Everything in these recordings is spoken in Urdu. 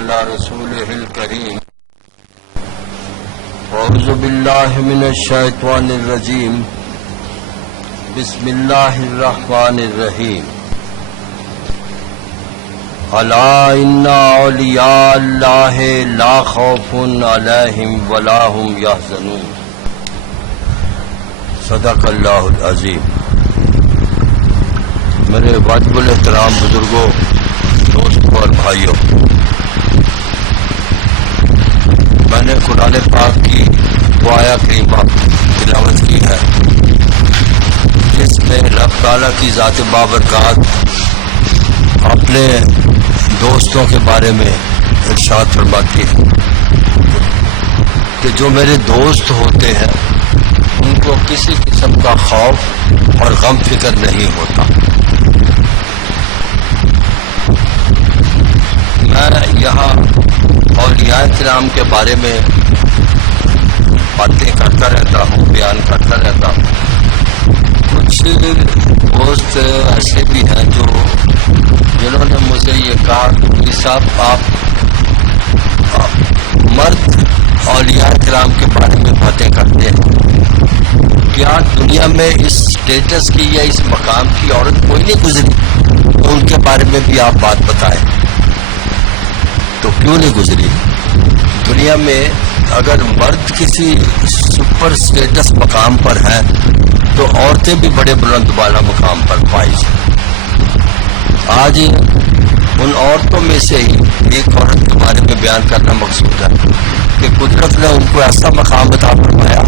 على رسوله الكريم أعوذ بالله من الشيطان الرجيم بسم الله الرحمن الرحيم ألا إن أولياء الله لا خوف عليهم ولا هم يحزنون صدق اللہ العظیم۔ میرے واجب الاحترام بزرگوں، دوستوں اور بھائیوں، میں نے قرآن پاک کی وہ آیت کریمہ تلاوت کی ہے جس میں رب تعالیٰ کی ذات بابرکات اپنے دوستوں کے بارے میں ارشاد فرماتی ہے کہ جو میرے دوست ہوتے ہیں ان کو کسی قسم کا خوف اور غم فکر نہیں ہوتا۔ میں یہاں اولیاء کرام کے بارے میں باتیں کرتا رہتا ہوں، بیان کرتا رہتا ہوں۔ کچھ دوست ایسے بھی ہیں جنہوں نے مجھے یہ کہا کہ صاحب آپ مرد اولیاء کرام کے بارے میں باتیں کرتے ہیں، کیا دنیا میں اس سٹیٹس کی یا اس مقام کی عورت کوئی نہیں گزری؟ تو ان کے بارے میں بھی آپ بات بتائیں۔ تو کیوں نہیں گزری؟ دنیا میں اگر مرد کسی سپر سٹیٹس مقام پر ہیں تو عورتیں بھی بڑے بلند بالا مقام پر پائی جائیں۔ آج ان عورتوں میں سے ہی ایک عورت کے بارے میں بیان کرنا مقصود ہے کہ قدرت نے ان کو ایسا مقام عطا فرمایا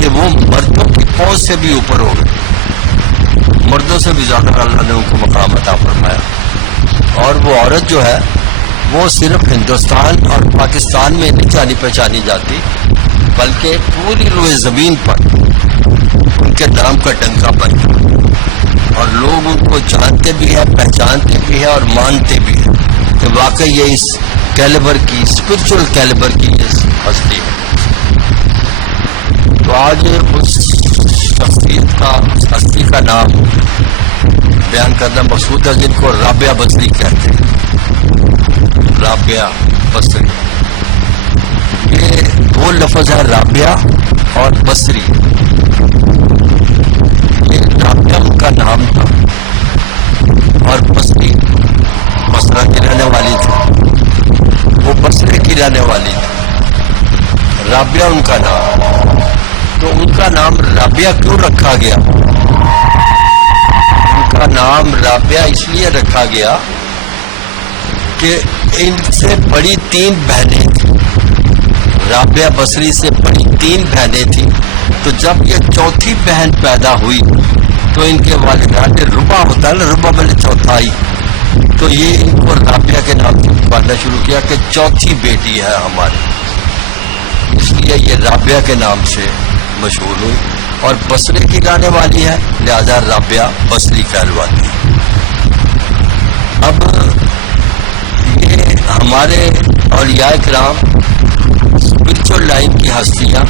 کہ وہ مردوں کی پہنچ سے بھی اوپر ہو گئے، مردوں سے بھی زیادہ اللہ نے ان کو مقام عطا فرمایا۔ اور وہ عورت جو ہے وہ صرف ہندوستان اور پاکستان میں نہیں جانی پہچانی جاتی بلکہ پوری روئے زمین پر ان کے نام کا ڈنکا بنتا، اور لوگ ان کو جانتے بھی ہیں، پہچانتے بھی ہیں اور مانتے بھی ہیں کہ واقعی یہ اس کیلیبر کی، اسپرچل کیلیبر کی ہستی ہے۔ تو آج اس شخصیت کا، اس ہستی کا نام بیان کرنا مقصود ہے جن کو رابعہ بصری کہتے ہیں۔ رابعہ بصری، یہ دو لفظ ہے، رابعہ اور بصری۔ یہ رابعہ ان کا نام تھا اور بصری بصرہ کی رہنے والی تھی، وہ بصرے کی رہنے والی تھی۔ رابعہ ان کا نام، تو ان کا نام رابعہ کیوں رکھا گیا؟ ان کا نام رابعہ اس لیے رکھا گیا کہ ان سے بڑی 3 بہنیں تھیں، رابعہ بصری سے بڑی 3 بہنیں تھیں۔ تو جب یہ چوتھی بہن پیدا ہوئی تو ان کے والدین نے ربع ہوتا ہے نا، ربع میں چوتھائی، تو یہ ان کو رابعہ کے نام سے پکارنا شروع کیا کہ چوتھی بیٹی ہے ہماری، اس لیے یہ رابعہ کے نام سے مشہور ہوئی۔ اور بصرے کی رہنے والی ہے لہذا رابعہ بصری کہلواتی ہے۔ اب یہ ہمارے اولیاء کرام، اسپرچل لائن کی ہستیاں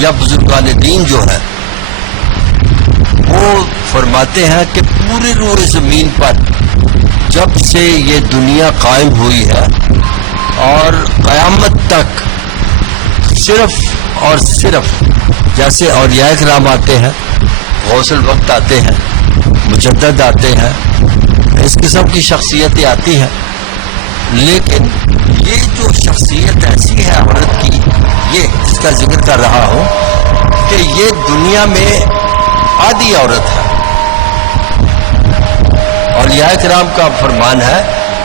یا بزرگان دین جو ہے وہ فرماتے ہیں کہ پوری روئے زمین پر جب سے یہ دنیا قائم ہوئی ہے اور قیامت تک صرف اور صرف جیسے اولیاء کرام آتے ہیں، غوث الوقت آتے ہیں، مجدد آتے ہیں، اس قسم کی شخصیتیں آتی ہیں، لیکن یہ جو شخصیت ایسی ہے عورت کی، یہ اس کا ذکر کر رہا ہوں کہ یہ دنیا میں آدھی عورت ہے۔ اولیاء کرام کا فرمان ہے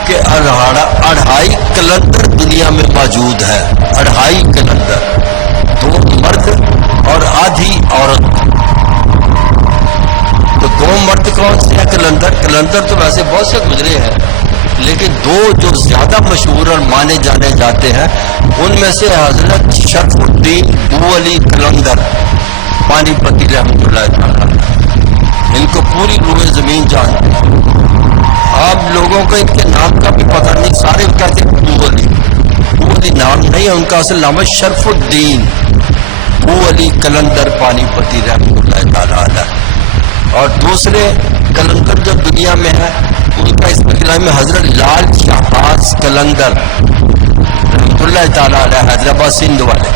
کہ 2.5 کلندر دنیا میں موجود ہے، 2.5 کلندر، 2 مرد اور آدھی عورت۔ تو 2 مرد کون سے ہیں؟ کلندر تو ویسے بہت سے گزرے ہیں، لیکن 2 جو زیادہ مشہور اور مانے جانے جاتے ہیں ان میں سے حضرت شرف الدین بو علی کلندر پانی پتی رحمۃ اللہ تعالیٰ، ان کو پوری روئے زمین جانتے ہیں۔ آپ لوگوں کو ان کے نام کا بھی پتہ نہیں، سارے کہتے ہیں بو علی نام نہیں ہے ان کا، اصل نام ہے شرف الدین بو علی کلندر پانی پتی رحمۃ اللہ تعالیٰ۔ اور دوسرے کلندر جو دنیا میں ہے ان کا اس میں حضرت لال شہباز کلندر رحمۃ اللہ تعالیٰ علیہ حیدرآباد سندھ والے،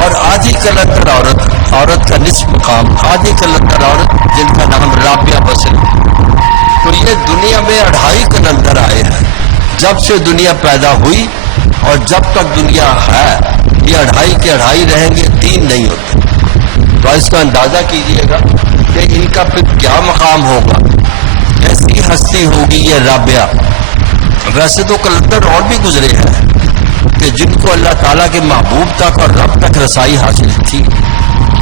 اور آدھی کلندر عورت کا نصف مقام، آدھی کلندر عورت جن کا نام رابعہ بصری. تو یہ دنیا میں 2.5 کلندر آئے ہیں جب سے دنیا پیدا ہوئی، اور جب تک دنیا ہے یہ 2.5 کے 2.5 رہیں گے، 3 نہیں ہوتے. تو اس کا اندازہ کیجئے گا کہ ان کا پھر کیا مقام ہوگا. ایسی ہستی ہوگی یہ رابعہ. ویسے تو کلندر اور بھی گزرے ہیں کہ جن کو اللہ تعالیٰ کے محبوب تک اور رب تک رسائی حاصل تھی،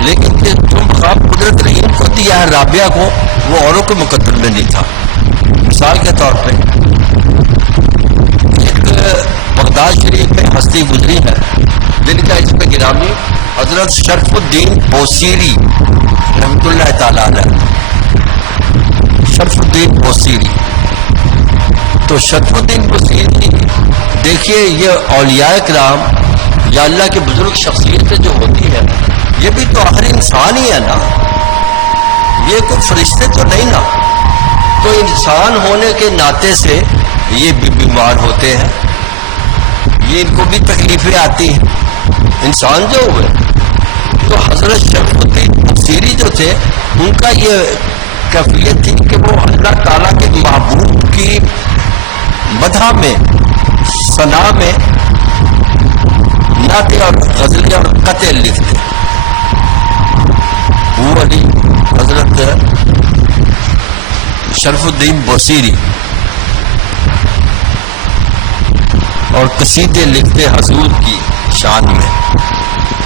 لیکن یہ جو مقام قدرت نے ان کو دیا ہے رابعہ کو، وہ اوروں کے مقدر میں نہیں تھا. مثال کے طور پہ ایک بغداد شریف میں ہستی گزری ہے جن کا اس میں گرامی حضرت شرف الدین بوصیری رحمۃ اللہ تعالیٰ علیہ. شرف الدین بوصیری، تو شرف الدین بوصیری دیکھیے، یہ اولیاء کرام یا اللہ کی بزرگ شخصیتیں جو ہوتی ہے، یہ بھی تو آخر انسان ہی ہے نا، یہ کوئی فرشتے تو نہیں نا. تو انسان ہونے کے ناطے سے یہ بھی بیمار ہوتے ہیں، یہ ان کو بھی تکلیفیں آتی ہیں، انسان جو ہوئے. تو حضرت شرف الدین بوصیری جو تھے، ان کا یہ کیفیت تھی کہ وہ اللہ تعالیٰ کے محبوب کی مدح میں، ثنا میں نعتیں اور غزلیں اور قطعے لکھتے. وہ علی حضرت شرف الدین بوصیری اور قصیدے لکھتے حضور کی شان میں.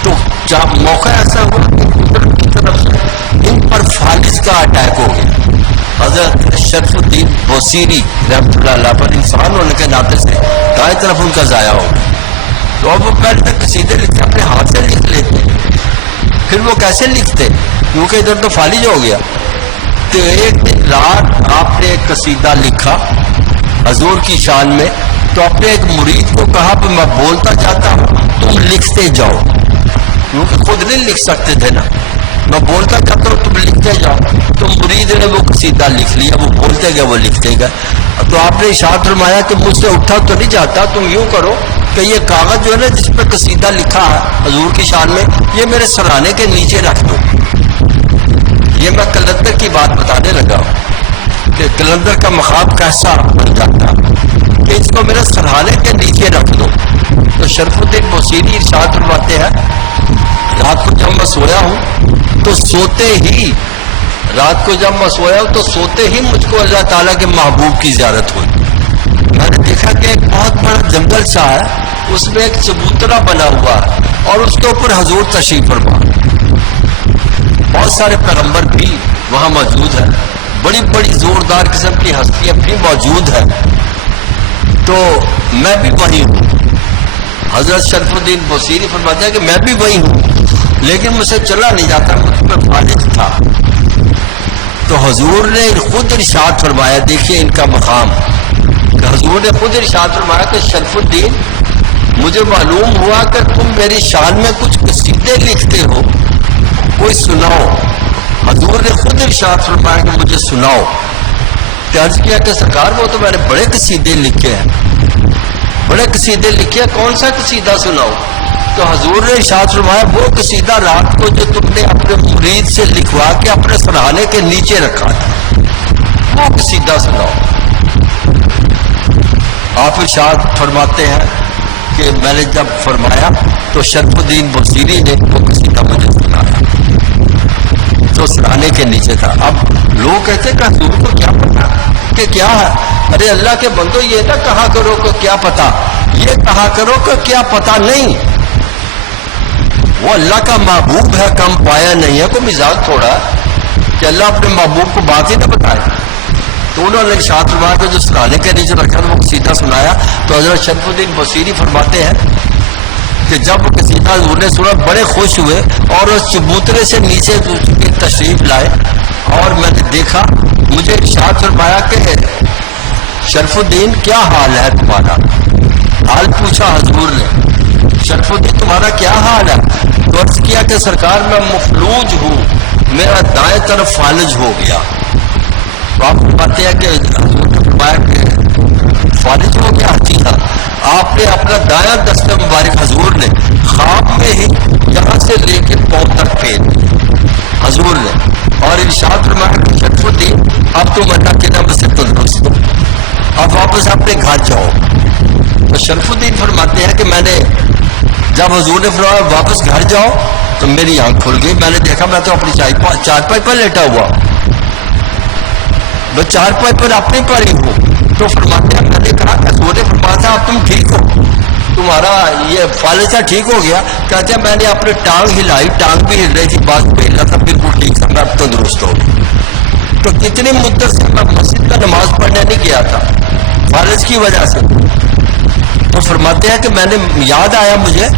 تو جب موقع ایسا ہوا کہ قدرت کی طرف سے ان پر فالج کا اٹیک ہو گیا. حضرت شرف الدین بوصیری رحمۃ اللہ علیہ پر انسان ہونے کے ناطے سے دائیں طرف ان کا ضائع ہو گیا. تو اب وہ پہلے تک قصیدے لکھتے اپنے ہاتھ سے لکھ لیتے، پھر وہ کیسے لکھتے کیونکہ ادھر تو فالج ہو گیا. تو ایک دن رات آپ نے ایک قصیدہ لکھا حضور کی شان میں، تو اپنے ایک مرید کو کہا کہ میں بولتا جاتا ہوں، تم لکھتے جاؤ، کیونکہ خود نہیں لکھ سکتے تھے نا. میں بولتا جاتا ہوں، تم لکھتے جاؤ. تو مرید نے وہ قصیدہ لکھ لیا، وہ بولتے گئے، وہ لکھتے گئے. تو آپ نے ارشاد فرمایا کہ مجھ سے اٹھا تو نہیں جاتا، تم یوں کرو کہ یہ کاغذ جو ہے نا جس پہ قصیدہ لکھا ہے حضور کی شان میں، یہ میرے سرانے کے نیچے رکھ دو. یہ میں کلندر کی بات بتانے لگا ہوں کہ کلندر کا مقام کیسا بن جاتا کہ اس کو میرے سرحانے کے نیچے رکھ دو. تو شرف الدین بوصیری ارشاد فرماتے ہیں، رات کو جب میں سویا ہوں تو سوتے ہی مجھ کو اللہ تعالیٰ کے محبوب کی زیارت ہوئی. میں نے دیکھا کہ ایک بہت بڑا جنگل سا ہے، اس میں ایک چبوترا بنا ہوا ہے اور اس کے اوپر حضور تشریف فرما. بہت سارے پیغمبر بھی وہاں موجود ہیں، بڑی بڑی زوردار قسم کی ہستیاں بھی موجود ہیں. تو میں بھی وہی ہوں. حضرت شرف الدین بوصیری فرماتے ہیں کہ میں بھی وہی ہوں، لیکن مجھ سے چلا نہیں جاتا، مجھ میں فالج تھا. تو حضور نے خود ارشاد فرمایا، دیکھیے ان کا مقام، کہ حضور نے خود ارشاد فرمایا کہ شرف الدین، مجھے معلوم ہوا کہ تم میری شان میں کچھ قصیدے لکھتے ہو، کوئی سناؤ. حضور نے خود ارشاد فرمایا کہ مجھے سناؤ. عرض کیا کہ سرکار وہ تو میں نے بڑے قصیدے لکھے ہیں، بڑے قصیدے لکھے، کون سا قصیدہ سناؤ. تو حضور نے ارشاد فرمایا وہ قصیدہ رات کو جو تم نے اپنے مرید سے لکھوا کے اپنے سرحانے کے نیچے رکھا تھا، وہ قصیدہ سناؤ. آپ ارشاد فرماتے ہیں کہ میں نے جب فرمایا تو شرف الدین بوصیری نے وہ قصیدہ مجھے سنایا جو سرانے کے نیچے تھا. اب لوگ کہتے ہیں کہ حضور کو کیا پتا کہ کیا ہے. ارے اللہ کے بندو، یہ نہ کہا کرو کہ کیا پتا، یہ کہا کرو کہ کیا پتا نہیں. وہ اللہ کا محبوب ہے، کم پایا نہیں ہے. کوئی مزاج تھوڑا کہ اللہ اپنے محبوب کو بات ہی نہ بتائے. تو انہوں نے ارشاد فرمایا کہ جو سرانے کے نیچے رکھا وہ قصیدہ سنایا. تو حضرت شرف الدین بوصیری فرماتے ہیں کہ جب وہ قصیدہ حضور نے سنا بڑے خوش ہوئے اور اس چبوترے سے نیچے تشریف لائے، اور میں نے دیکھا، مجھے ارشاد فرمایا کہ شرف الدین کیا حال ہے تمہارا. حال پوچھا حضور نے، شرف الدین تمہارا کیا حال ہے. تو عرض کیا کہ سرکار میں مفلوج ہوں، میرا دائیں طرف فالج ہو گیا. آپ فرماتے ہیں کہ حضور نے فرمایا کہ فالج ہو گیا. جی ہاں. آپ نے نے اپنا دایاں دست مبارک حضور نے خواب میں ہی یہاں سے لے کے پاؤں تک پھیر دیا حضور نے، اور ارشاد فرمایا کہ شرف الدین اب تم اللہ کے نام سے تندرست ہو، اب واپس اپنے گھر جاؤ۔ تو شرف الدین فرماتے ہیں کہ میں نے جب حضور نے فرمایا واپس گھر جاؤ تو میری آنکھ کھل گئی، میں نے دیکھا میں تو اپنی چارپائی پر لیٹا ہوا، میں چارپائی پر اپنے پر ہی ہوں۔ تو فرماتے ہیں میں نے کہا حضور نے فرمایا تھا اب تم ٹھیک ہو، تمہارا یہ فالجہ ٹھیک ہو گیا؟ کہتے ہیں میں نے اپنے ٹانگ ہلائی، ٹانگ بھی ہل رہی تھی، بات بھی ہل رہا تھا، بالکل ٹھیک تھا، میں اب تندرست ہو گیا۔ تو کتنی مدت سے میں مسجد میں نماز پڑھنے نہیں گیا تھا فالج کی وجہ سے۔ تو فرماتے ہیں کہ میں نے یاد آیا مجھے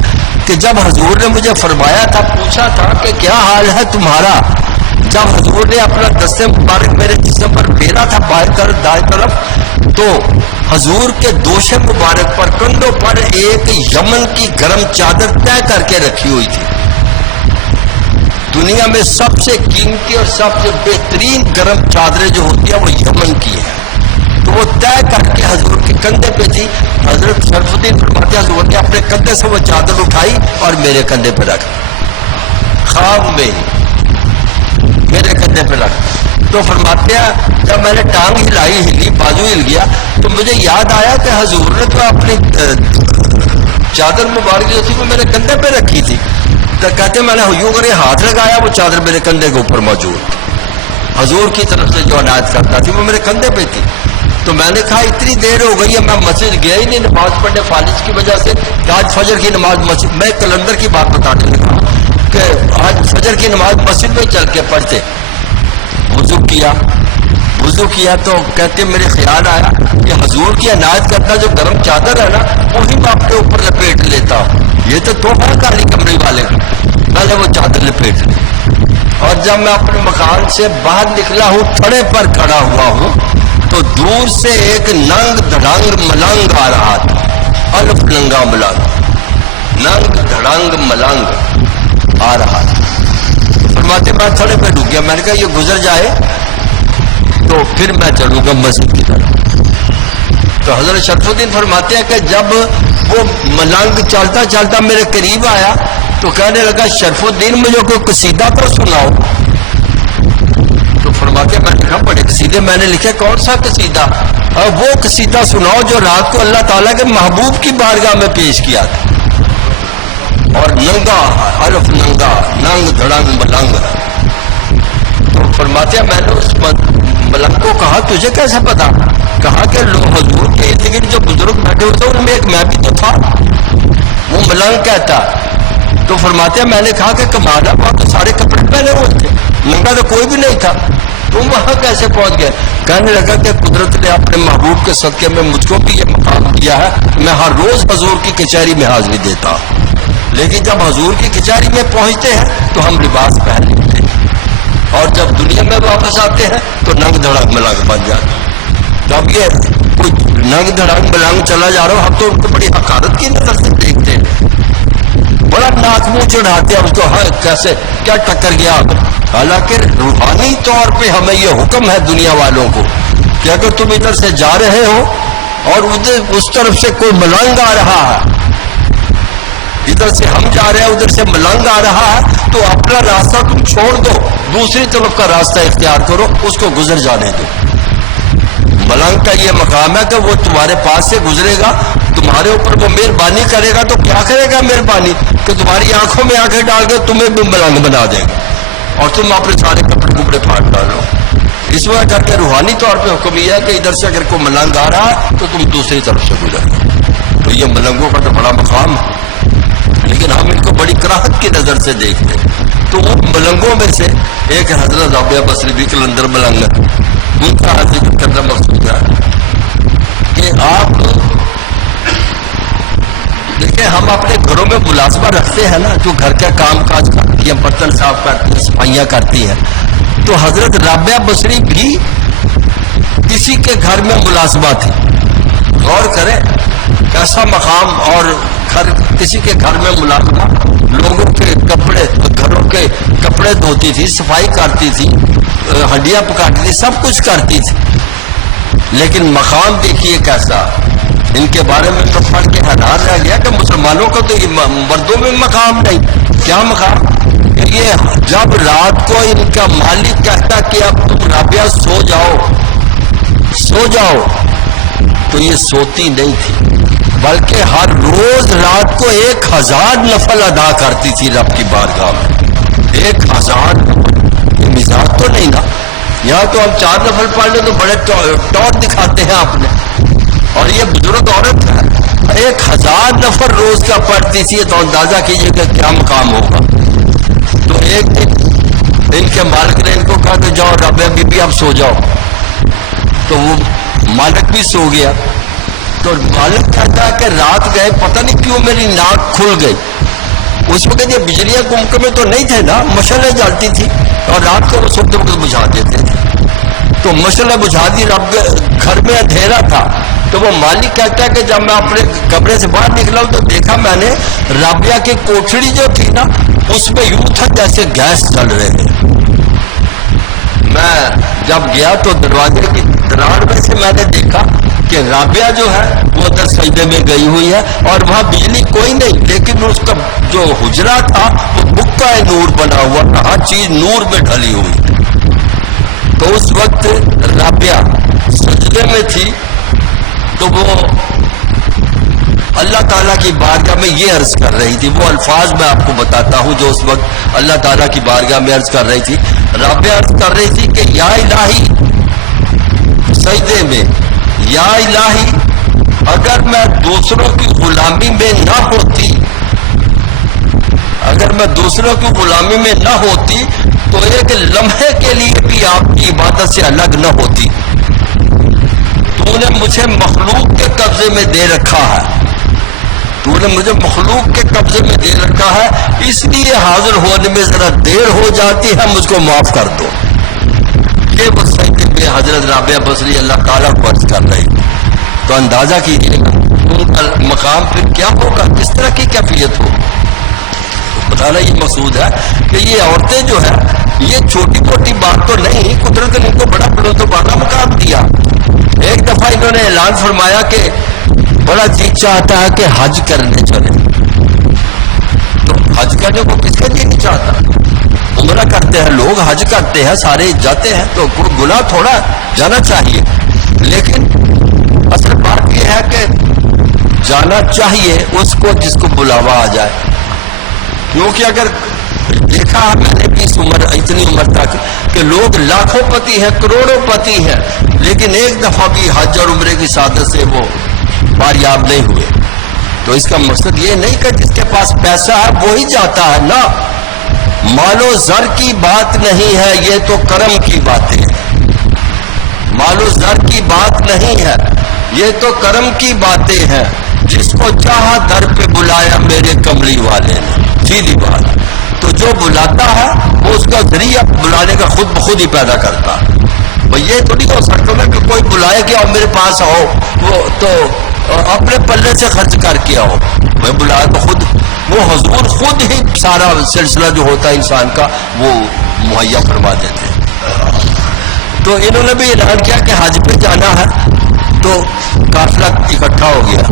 کہ جب حضور نے مجھے فرمایا تھا، پوچھا تھا کہ کیا حال ہے تمہارا، جب حضور نے اپنا دست مبارک میرے جسم پر پھیرا تھا بائیں طرف دائیں طرف، تو حضور کے دوش مبارک پر کندھوں پر ایک یمن کی گرم چادر طے کر کے رکھی ہوئی تھی۔ دنیا میں سب سے قیمتی اور سب سے بہترین گرم چادریں جو ہوتی ہیں وہ یمن کی ہے، تو وہ طے کر کے حضور کے کندھے پہ تھی۔ حضرت شرف الدین فرماتے حضور نے اپنے کندھے سے وہ چادر اٹھائی اور میرے کندھے پہ رکھ، خواب میں میرے کندھے پہ رکھ۔ تو فرماتے ہیں جب میں نے ٹانگ ہلائی، ہلی، بازو ہل گیا، تو مجھے یاد آیا کہ حضور نے تو اپنی چادر مبارک جو تھی وہ میرے کندھے پہ رکھی تھی۔ تو کہتے میں نے یوں کرے ہاتھ لگایا، وہ چادر میرے کندھے کے اوپر موجود تھی، حضور کی طرف سے جو عنایت کرتا تھی وہ میرے کندھے پہ تھی۔ تو میں نے کہا اتنی دیر ہو گئی ہے میں مسجد گیا ہی نہیں نماز پڑھنے فالج کی وجہ سے، آج فجر کی نماز مسجد، میں کلندر کی بات بتانے لگا کہ آج فجر کی نماز مسجد میں چل کے پڑھتے۔ وضو کیا تو کہتے میرے خیال آیا کہ حضور کی عنایت کرتا جو گرم چادر ہے نا وہی میں اپنے اوپر لپیٹ لیتا ہوں، یہ تو تحفہ ہے کالی کمرے والے کا۔ میں نے وہ چادر لپیٹ لی، اور جب میں اپنے مکان سے باہر نکلا ہوں، تھڑے پر کھڑا ہوا ہوں، تو دور سے ایک ننگ دھڑنگ ملنگ آ رہا تھا، الف ننگا ملنگ، ننگ دھڑنگ ملنگ آ رہا تھا۔ فرماتے میں تھڑے پہ ڈوب گیا، میں نے کہا یہ گزر جائے تو پھر میں چلوں گا مسجد کی طرف۔ تو حضرت شرف الدین فرماتے ہیں کہ جب وہ ملنگ چلتا چلتا میرے قریب آیا تو کہنے لگا شرف الدین مجھے کوئی قصیدہ تو سناؤ۔ تو فرماتے ہیں میں نے کہا بڑے قصیدے میں نے لکھے، کون سا قصیدہ؟ اور وہ قصیدہ سناؤ جو رات کو اللہ تعالیٰ کے محبوب کی بارگاہ میں پیش کیا تھا۔ اور ننگا الف ننگا ننگ دھڑنگ ملنگ۔ تو فرماتے ہیں میں نے اس ملنگ کو کہا تجھے کیسے پتا؟ کہا کہ حضور کے ارد گرد جو بزرگ بیٹھے ہوئے تھے ان میں ایک میں بھی تو تھا، وہ ملنگ کہتا۔ تو فرماتے ہیں میں نے کہا کہ کمال ہے، وہاں تو سارے کپڑے پہنے ہوئے تھے، ننگا تو کوئی بھی نہیں تھا، تم وہاں کیسے پہنچ گئے؟ کہنے لگا کہ قدرت نے اپنے محبوب کے صدقے میں مجھ کو بھی یہ مقام دیا ہے، میں ہر روز حضور کی کچہری میں حاضری دیتا ہوں، لیکن جب حضور کی کچہری میں پہنچتے ہیں تو ہم لباس پہن لیتے ہیں، اور جب دنیا میں واپس آتے ہیں تو ننگ دھڑنگ ملنگ بن جاتے ہیں۔ جب یہ کوئی ننگ دھڑنگ ملنگ چلا جا رہا ہو ہم تو ان کو بڑی حقارت کی نظر سے دیکھتے ہیں، بڑا ناک منہ چڑھاتے ہیں اس کو، ہاں کیسے کیا ٹکر گیا۔ حالانکہ روحانی طور پہ ہمیں یہ حکم ہے دنیا والوں کو کہ اگر تم ادھر سے جا رہے ہو اور ادھر اس طرف سے کوئی ملنگ آ رہا ہے، ادھر سے ہم جا رہے ہیں ادھر سے ملنگ آ رہا ہے، تو اپنا راستہ تم چھوڑ دو، دوسری طرف کا راستہ اختیار کرو، اس کو گزر جانے دو۔ ملنگ کا یہ مقام ہے کہ وہ تمہارے پاس سے گزرے گا، تمہارے اوپر وہ مہربانی کرے گا، تو کیا کرے گا مہربانی؟ کہ تمہاری آنکھوں میں آنکھیں ڈال کے تمہیں بھی ملنگ بنا دے گا اور تم اپنے سارے کپڑے کپڑے پھاڑ ڈالو۔ اس وجہ کر کے روحانی طور پہ حکم یہ ہے کہ ادھر سے اگر کوئی ملنگ آ رہا ہے تو تم دوسری طرف سے گزر گئے۔ تو یہ ملنگوں کا تو بڑا مقام ہے، لیکن ہم ان کو بڑی کراہت کی نظر سے دیکھتے ہیں۔ تو ان ملنگوں میں سے ایک حضرت رابعہ بصری بھی کلندر ملنگ ہے، ان کا ذکر کرنا مقصود ہے کہ آپ دیکھیں ہم اپنے گھروں میں ملازمہ رکھتے ہیں نا، جو گھر کا کام کاج کرتی ہیں، برتن صاف کرتی ہیں، صفائیاں کرتی ہیں، تو حضرت رابعہ بصری بھی کسی کے گھر میں ملازمہ تھی۔ غور کریں کیسا مقام، اور کسی کے گھر میں ملازمہ، لوگوں کے کپڑے، گھروں کے کپڑے دھوتی تھی، صفائی کرتی تھی، ہڈیاں پکاتی تھی، سب کچھ کرتی تھی، لیکن مقام دیکھیے کیسا۔ ان کے بارے میں تو پڑھ کے حیران رہ گیا کہ مسلمانوں کو تو یہ مردوں میں مقام نہیں. کیا مقام؟ یہ جب رات کو ان کا مالک کہتا کہ اب تم رابعہ سو جاؤ تو یہ سوتی نہیں تھی، بلکہ ہر روز رات کو 1000 نفل ادا کرتی تھی رب کی بارگاہ میں. 1000 نفل، یہ مزاج تو نہیں نا. یہاں تو ہم 4 نفل پڑھ لیں تو بڑے ٹور دکھاتے ہیں آپ نے، اور یہ بزرگ عورت ہے 1000 نفل روز کا پڑھتی تھی. تو اندازہ کیجئے کہ کیا مقام ہوگا. تو ایک دن ان کے مالک نے ان کو کہا کہ جاؤ رابعہ بی بی اب سو جاؤ. تو وہ مالک بھی سو گیا. تو مالک کہتا ہے کہ رات گئے پتہ نہیں کیوں میری ناک کھل گئی. اس وقت یہ بجلیاں گمکے میں تو نہیں تھے نا، مشعلیں جلتی تھی اور رات کو وہ سوتے وقت بجھا دیتے تھے. تو مشعلیں بجھا دی، رب گھر میں اندھیرا تھا. تو وہ مالک کہتا ہے کہ جب میں اپنے کمرے سے باہر نکلا تو دیکھا میں نے رابعہ کی کوٹھڑی جو تھی نا اس میں یوں تھا جیسے گیس چل رہے ہیں. میں جب گیا تو دروازے کی دراڑ میں سے میں نے دیکھا کہ رابعہ جو ہے وہ ادھر سجدے میں گئی ہوئی ہے اور وہاں بجلی کوئی نہیں، لیکن اس کا جو حجرہ تھا وہ بکا نور بنا ہوا تھا، ہر چیز نور میں ڈھلی ہوئی. تو اس وقت رابعہ سجدے میں تھی. تو وہ اللہ تعالیٰ کی بارگاہ میں یہ عرض کر رہی تھی. وہ الفاظ میں آپ کو بتاتا ہوں جو اس وقت اللہ تعالیٰ کی بارگاہ میں عرض کر رہی تھی. رابعہ عرض کر رہی تھی کہ یا الہی، سجدے میں، یا الہی اگر میں دوسروں کی غلامی میں نہ ہوتی، اگر میں دوسروں کی غلامی میں نہ ہوتی تو ایک لمحے کے لیے بھی آپ کی عبادت سے الگ نہ ہوتی. تو نے مجھے مخلوق کے قبضے میں دے رکھا ہے، تو نے مجھے مخلوق کے قبضے میں دے رکھا ہے، اس لیے حاضر ہونے میں ذرا دیر ہو جاتی ہے، مجھ کو معاف کر دو. یہ وہ سجدے میں حضرت رابعہ بصری اللہ تعالیٰ کو عرض کر رہی. تو اندازہ کیجیے گا ان کا مقام پھر کیا ہوگا، کس طرح کی کیفیت ہو. بتانا یہ مقصود ہے کہ یہ عورتیں جو ہے یہ چھوٹی موٹی بات تو نہیں، قدرت نے ان کو بڑا بلند و بالا مقام دیا. ایک دفعہ انہوں نے اعلان فرمایا کہ بڑا جی چاہتا ہے کہ حج کرنے چلے. تو حج کرنے کو کس کا جی نہیں چاہتا؟ عمرہ کرتے ہیں لوگ، حج کرتے ہیں، سارے جاتے ہیں، تو کوئی گناہ تھوڑا، جانا چاہیے. لیکن اصل بات یہ ہے کہ جانا چاہیے اس کو جس کو بلاوا آ جائے. کیونکہ اگر دیکھا میں نے بھی اتنی عمر تک کہ لوگ لاکھوں پتی ہیں، کروڑوں پتی ہیں، لیکن ایک دفعہ بھی حج اور عمرے کی سعادت سے وہ باریاب نہیں ہوئے. تو اس کا مقصد یہ نہیں کہ جس کے پاس پیسہ ہے وہی جاتا ہے، نہ، مال و زر کی بات نہیں ہے، یہ تو کرم کی باتیں ہیں. مال و زر کی بات نہیں ہے، یہ تو کرم کی باتیں ہیں. جس کو چاہا در پہ بلایا میرے کملی والے نے، سیدھی بات. تو جو بلاتا ہے وہ اس کا ذریعہ بلانے کا خود بخود ہی پیدا کرتا ہے. یہ تو نہیں ہو سکتا میں کہ کوئی بلائے کہ آؤ میرے پاس آؤ، وہ تو اپنے پلے سے خرچ کر کے آؤ. میں بلایا تو خود وہ حضور خود ہی سارا سلسلہ جو ہوتا ہے انسان کا وہ مہیا فرما دیتے ہیں. تو انہوں نے بھی اعلان کیا کہ حج پہ جانا ہے. تو قافلہ اکٹھا ہو گیا.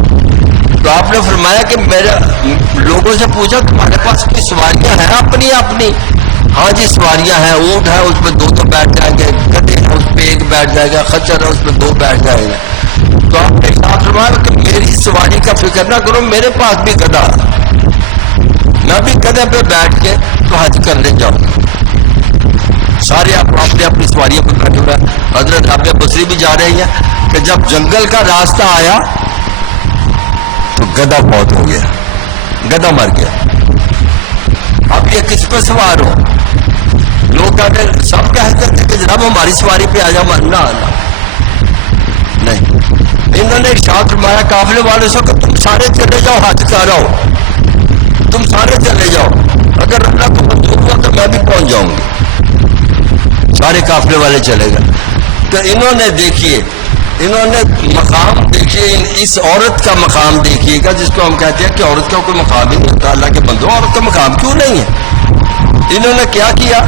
تو آپ نے فرمایا کہ میرے لوگوں سے پوچھا تمہارے پاس کوئی سواریاں ہیں اپنی؟ ہاں جی سواریاں ہیں، اونٹ ہے اس پہ 2 بیٹھ جائیں گے، گدھے ہے اس پہ 1 بیٹھ جائے گا، خچر ہے اس پہ 2 بیٹھ جائے گا. تو آپ نے ساتھ فرمایا کہ میری سواری کا فکر نہ کرو، میرے پاس بھی گدھا ہے، میں بھی گدھے پہ بیٹھ کے تو حج کرنے جاؤں. سارے آپ اپنے اپنی سواریوں پہ بیٹھے ہوئے. حضرت رابعہ بصری بھی جا رہی ہیں کہ جب جنگل کا راستہ آیا تو گدھا فوت ہو گیا، گدھا مر گیا. اب یہ کس پہ سوار ہو؟ لوگ کہتے سب کہتے تھے کہ جناب ہماری سواری پہ آ جاؤ. مرنا آنا نہیں. انہوں نے ارشاد فرمایا قافلے والوں سے کہ تم سارے چلے جاؤ، حج کر آؤ، تم سارے چلے جاؤ، اگر اللہ کو منظور ہوا تو میں بھی پہنچ جاؤں گی. سارے قافلے والے چلے گئے. تو انہوں نے دیکھیے، انہوں نے مقام دیکھیے، اس عورت کا مقام دیکھیے گا جس کو ہم کہتے ہیں کہ عورت کا کوئی مقام ہی نہیں ہوتا. اللہ کے بندوں عورت کا مقام کیوں نہیں ہے؟ انہوں نے کیا کیا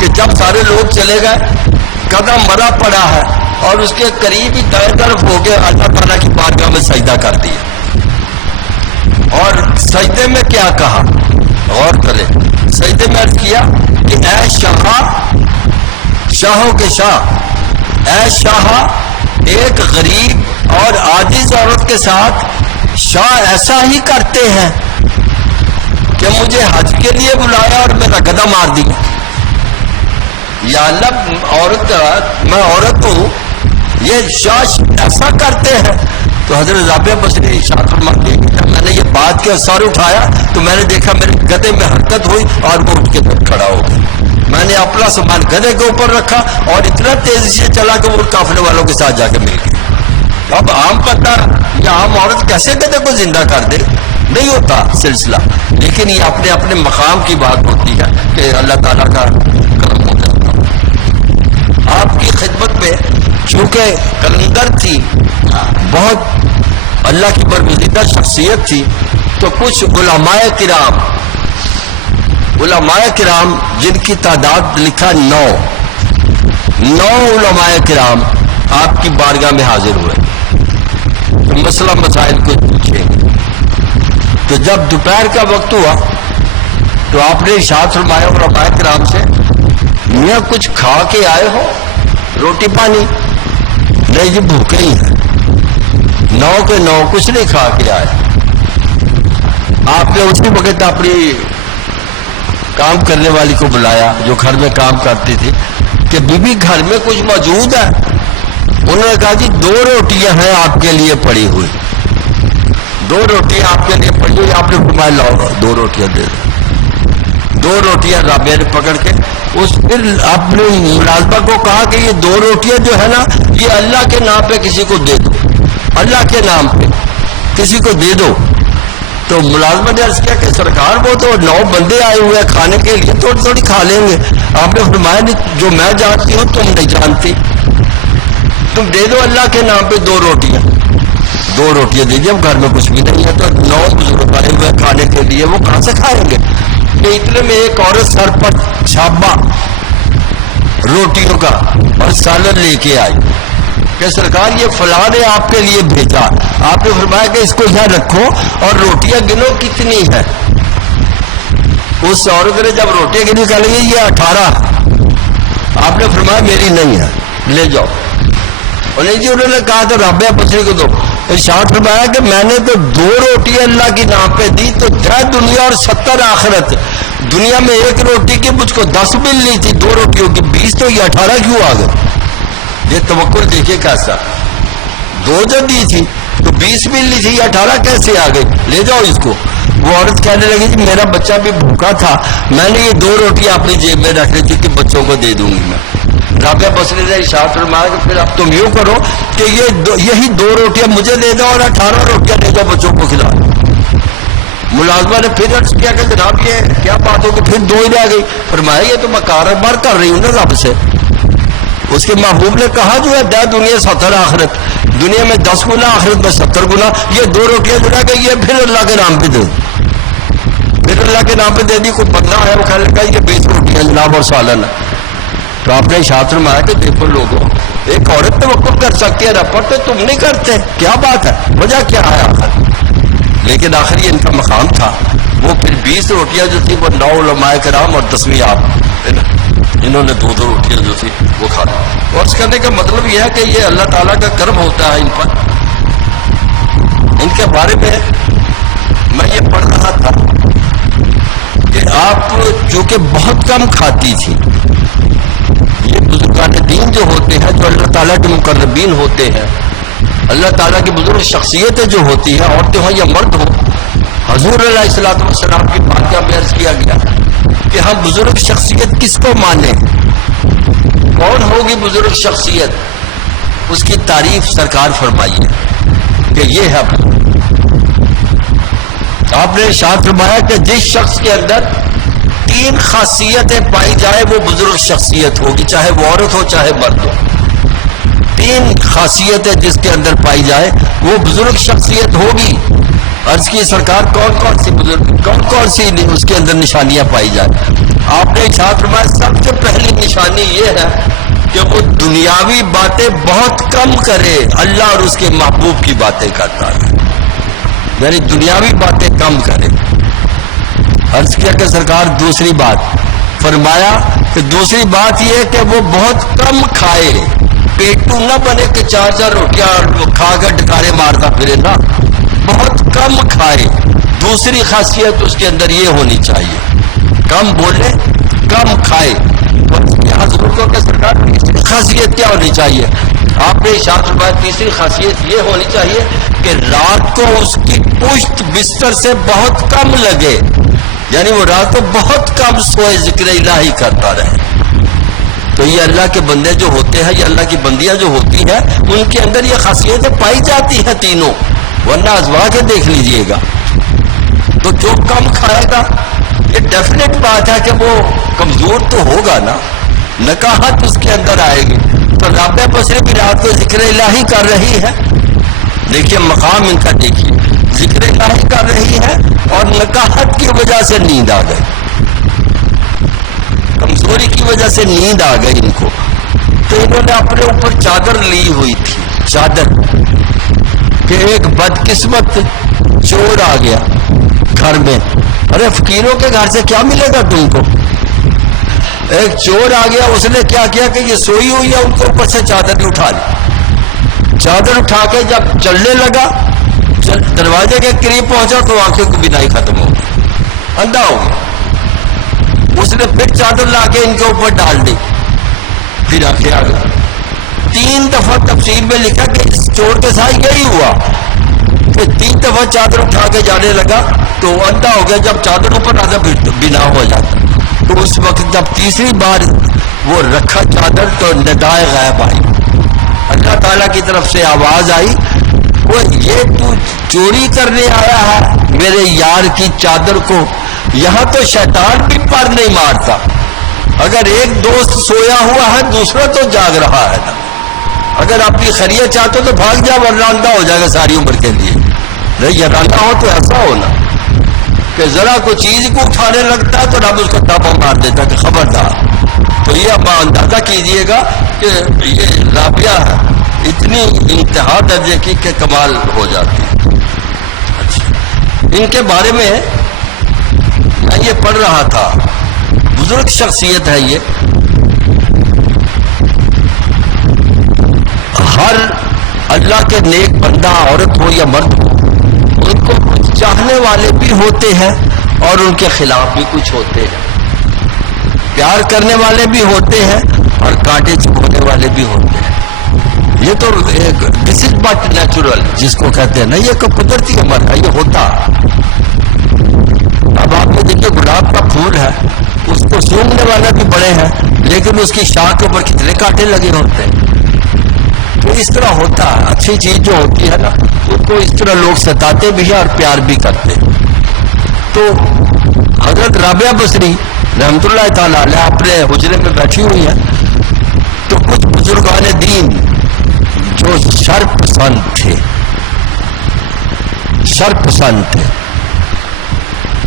کہ جب سارے لوگ چلے گئے، گدھا مرا پڑا ہے اور اس کے قریب ہی دائیں طرف ہو کے اللہ تعالیٰ کی بارگاہ میں سجدہ کر دیا۔ اور سجدے میں کیا کہا، غور کریں، سجدے میں عرض کیا کہ اے شاہ، شاہوں کے شاہ، اے شاہ، ایک غریب اور عاجز عورت کے ساتھ شاہ ایسا ہی کرتے ہیں کہ مجھے حج کے لیے بلایا اور میرا گدھا مار دیا۔ یا اللہ، عورت، میں عورت ہوں، یہ شاہ ایسا کرتے ہیں؟ تو حضرت رابعہ بصری ارشاد فرماتے ہیں کہ میں نے یہ بات کیا، سر اٹھایا تو میں نے دیکھا میرے گدھے میں حرکت ہوئی اور وہ اٹھ کے کھڑا ہو گیا۔ میں نے اپنا سامان گدھے کے اوپر رکھا اور اتنا تیزی سے چلا کہ وہ قافلے والوں کے ساتھ جا کے مل گیا۔ اب عام بندہ یا عام عورت کیسے گدھے کو زندہ کر دے؟ نہیں ہوتا سلسلہ، لیکن یہ اپنے اپنے مقام کی بات ہوتی ہے کہ اللہ تعالیٰ کا کرم ہو جاتا۔ آپ کی خدمت میں چونکہ کلندر تھی، بہت اللہ کی برگزیدہ شخصیت تھی، تو کچھ علماء کرام جن کی تعداد لکھا 9 علماء کرام آپ کی بارگاہ میں حاضر ہوئے، تو مسئلہ مسائل کو پوچھیں گے۔ تو جب دوپہر کا وقت ہوا تو آپ نے ارشاد فرمایا علماء کرام سے، میاں کچھ کھا کے آئے ہو، روٹی پانی؟ نہیں جی، بھوکے ہی ہیں، 9 کے 9 کچھ نہیں کھا کے آئے۔ آپ نے اسی وقت اپنی کام کرنے والی کو بلایا جو گھر میں کام کرتی تھی کہ بی بی گھر میں کچھ موجود ہے؟ انہوں نے کہا جی 2 روٹیاں ہیں آپ کے لیے پڑی ہوئی، 2 روٹیاں آپ کے لیے پڑی ہوئی۔ آپ نے فرمایا لاؤ 2 روٹیاں دے دو۔ 2 روٹیاں رابعہ نے پکڑ کے پھر اپنے ملازمہ کو کہا کہ یہ 2 روٹیاں جو ہے نا، یہ اللہ کے نام پہ کسی کو دے دو، اللہ کے نام پہ کسی کو دے دو۔ تو ملازمہ نے عرض کیا کہ سرکار وہ تو 9 بندے آئے ہوئے ہیں کھانے کے لیے، تھوڑی تھوڑی کھا لیں گے۔ آپ نے فرمایا نہیں، جو میں جانتی ہوں تم نہیں جانتی، تم دے دو اللہ کے نام پہ 2 روٹیاں۔ 2 روٹیاں دیجیے، اب گھر میں کچھ بھی نہیں ہے، تو 9 بزرگ آئے ہوئے کھانے کے لیے، وہ کہاں سے کھائیں گے؟ کہ اتنے میں ایک عورت سر پر چھاپا روٹیوں کا اور سالن لے کے آئی کہ سرکار یہ فلاں نے آپ کے لیے بھیجا۔ آپ نے فرمایا کہ اس کو یہاں رکھو اور روٹیاں گنو کتنی ہے۔ اس عورت نے جب روٹیاں گنی کہا لگی یہ 18۔ آپ نے فرمایا میری نہیں ہے، لے جاؤ۔ اور نہیں جی، انہوں نے کہا تو رابعہ بصری کو دو۔ ارشاد فرمایا کہ میں نے تو 2 روٹیاں اللہ کے نام پہ دی تو جائے دنیا اور 70 آخرت۔ دنیا میں 1 روٹی کی مجھ کو 10 ملنی تھی، 2 روٹیوں کی 20، تو یہ 18 کیوں آ گئے؟ یہ توکل دیکھیے کیسا، 2 جو دی تھی تو 20 ملنی تھی، یہ 18 کیسے آ گئی؟ لے جاؤ اس کو۔ وہ عورت کہنے لگی کہ میرا بچہ بھی بھوکا تھا، میں نے یہ 2 روٹیاں اپنی جیب میں رکھ لی تھی کہ بچوں کو دے دوں گی میں۔ رابعہ بصری نے ارشاد فرمایا کہ پھر اب تم یوں کرو کہ یہی 2 روٹیاں مجھے دے دو اور 18 روٹیاں لے جاؤ بچوں کو کھلا۔ ملازمہ نے پھر عرض کیا کہ جناب یہ کیا بات ہو کہ پھر 2 ہی رہ گئی؟ فرمایا یہ تو میں کاروبار کر رہی ہوں نا رب سے۔ اس کے محبوب نے کہا جو ہے دے دنیا 70 آخرت، دنیا میں 10 گنا، آخرت میں 70 گنا۔ یہ 2 روٹیاں جو رہ گئی یہ پھر اللہ کے نام پہ دے، پھر اللہ کے نام پہ دے دی۔ کوئی بندہ ہے وہ کہنے لگا یہ 20 روٹیاں جناب اور سالن ہے۔ تو آپ نے ارشاد فرمایا کہ دیکھو لوگوں، ایک عورت توقع کر سکتی ہے رب پر، تو تم نہیں کرتے، کیا بات ہے، وجہ کیا ہے آخر؟ لیکن آخر یہ ان کا مقام تھا۔ وہ پھر 20 روٹیاں جو تھی وہ 9 علماء کرام اور 10ویں آپ، انہوں نے 2 روٹیاں جو تھی وہ کھا لی۔ اور اس کرنے کا مطلب یہ ہے کہ یہ اللہ تعالیٰ کا کرم ہوتا ہے ان پر۔ ان کے بارے میں میں یہ پڑھ رہا تھا کہ آپ چونکہ بہت کم کھاتی تھی، یہ بزرگان دین جو ہوتے ہیں، جو اللہ تعالیٰ کے مقربین ہوتے ہیں، اللہ تعالیٰ کی بزرگ شخصیتیں جو ہوتی ہیں، عورتیں ہوں یا مرد ہوں، حضور علیہ الصلوۃ والسلام کی بات کا عرض کیا گیا کہ ہم بزرگ شخصیت کس کو مانیں، کون ہوگی بزرگ شخصیت؟ اس کی تعریف سرکار فرمائیے کہ یہ ہے۔ آپ نے ارشاد فرمایا کہ جس شخص کے اندر 3 خاصیتیں پائی جائے وہ بزرگ شخصیت ہوگی، چاہے وہ عورت ہو چاہے مرد ہو۔ 3 خاصیتیں جس کے اندر پائی جائے وہ بزرگ شخصیت ہوگی۔ عرض کی سرکار کون سی بزرگ، کون سی اس کے اندر نشانیاں پائی جائے؟ آپ نے ارشاد فرمایا سب سے پہلی نشانی یہ ہے کہ وہ دنیاوی باتیں بہت کم کرے، اللہ اور اس کے محبوب کی باتیں کرتا ہے، یعنی دنیاوی باتیں کم کرے۔ عرض کیا کہ سرکار دوسری بات فرمایا کہ دوسری بات یہ کہ وہ بہت کم کھائے، پیٹو نہ بنے کہ 4 روٹیاں کھا کر ڈکارے مارتا پھرے، نہ، بہت کم کھائے۔ دوسری خاصیت اس کے اندر یہ ہونی چاہیے، کم بولے کم کھائے۔ حضور کو کہ سرکار تیسری خاصیت کیا ہونی چاہیے؟ آپ نے ارشاد فرمایا تیسری خاصیت یہ ہونی چاہیے کہ رات کو اس کی پشت بستر سے بہت کم لگے، یعنی وہ رات کو بہت کم سوئے، ذکر الہی کرتا رہے۔ تو یہ اللہ کے بندے جو ہوتے ہیں، یہ اللہ کی بندیاں جو ہوتی ہیں، ان کے اندر یہ خاصیتیں پائی جاتی ہیں تینوں، ورنہ آزما کے دیکھ لیجئے گا۔ تو جو کم کھائے گا، یہ ڈیفینیٹ بات ہے کہ وہ کمزور تو ہوگا نا، نکاہت اس کے اندر آئے گی۔ تو رابعہ بصری بھی رات کو ذکر الہی کر رہی ہے، دیکھیے مقام ان کا، دیکھیے ذکر الہی کر رہی ہے اور نکاہت کی وجہ سے نیند آ گئی، کمزوری کی وجہ سے نیند آ گئی ان کو۔ تو انہوں نے اپنے اوپر چادر لی ہوئی تھی، چادر، کہ ایک بدقسمت چور آ گیا گھر میں۔ ارے فقیروں کے گھر سے کیا ملے گا تم کو؟ ایک چور آ گیا، اس نے کیا کیا کہ یہ سوئی ہوئی ہے، ان کو اوپر سے چادر اٹھا لی۔ چادر اٹھا کے جب چلنے لگا، دروازے کے قریب پہنچا تو آنکھیں کو بینائی ختم ہو گئی، اندھا ہو گیا۔ اس نے پھر چادر لا کے ان کے اوپر ڈال دی، پھر آنکھیں آ گئی۔ 3 دفعہ تفسیر میں لکھا کہ اس چور کے ساتھ یہی ہوا کہ 3 دفعہ چادر اٹھا کے جانے لگا تو اندھا ہو گیا، جب چادر اوپر آتا پھر بنا ہو جاتا۔ تو اس وقت جب تیسری بار وہ رکھا چادر تو ندائے غیب آئی، اللہ تعالیٰ کی طرف سے آواز آئی، وہ یہ تو چوری کرنے آیا ہے میرے یار کی چادر کو؟ یہاں تو شیطان بھی پر نہیں مارتا، اگر ایک دوست سویا ہوا ہے دوسرا تو جاگ رہا ہے نا۔ اگر اپنی خیریت چاہتے ہو تو بھاگ جا، ورنہ اندھا ہو جائے گا ساری عمر کے لیے۔ نہیں، یہ اندھا ہو تو ایسا ہونا کہ ذرا کوئی چیز کو اٹھانے لگتا ہے تو رب اس کو ٹاپا مار دیتا کہ خبردار۔ تو یہ اب اندازہ کیجئے گا کہ یہ رابعہ اتنی انتہا درجے کی کہ کمال ہو جاتی ہے۔ اچھا، ان کے بارے میں میں یہ پڑھ رہا تھا، بزرگ شخصیت ہے یہ، ہر اللہ کے نیک بندہ عورت ہو یا مرد ہو، ان کو کچھ چاہنے والے بھی ہوتے ہیں اور ان کے خلاف بھی کچھ ہوتے ہیں، پیار کرنے والے بھی ہوتے ہیں اور کانٹے چبھونے والے بھی ہوتے ہیں۔ یہ تو ایک دس از بٹ نیچرل جس کو کہتے ہیں نا، یہ قدرتی امر ہے، یہ ہوتا۔ اب آپ نے دیکھیے گلاب کا پھول ہے، اس کو سونگھنے والا بھی بڑے ہیں لیکن اس کی شاخ کے اوپر کتنے کانٹے لگے ہوتے ہیں۔ تو اس طرح ہوتا ہے، اچھی چیز جو ہوتی ہے نا اس کو اس طرح لوگ ستاتے بھی ہیں اور پیار بھی کرتے ہیں۔ تو حضرت رابعہ بصری رحمت اللہ تعالی علیہ اپنے حجرے میں بیٹھی ہوئی ہیں، تو کچھ بزرگان دین جو شر پسند تھے،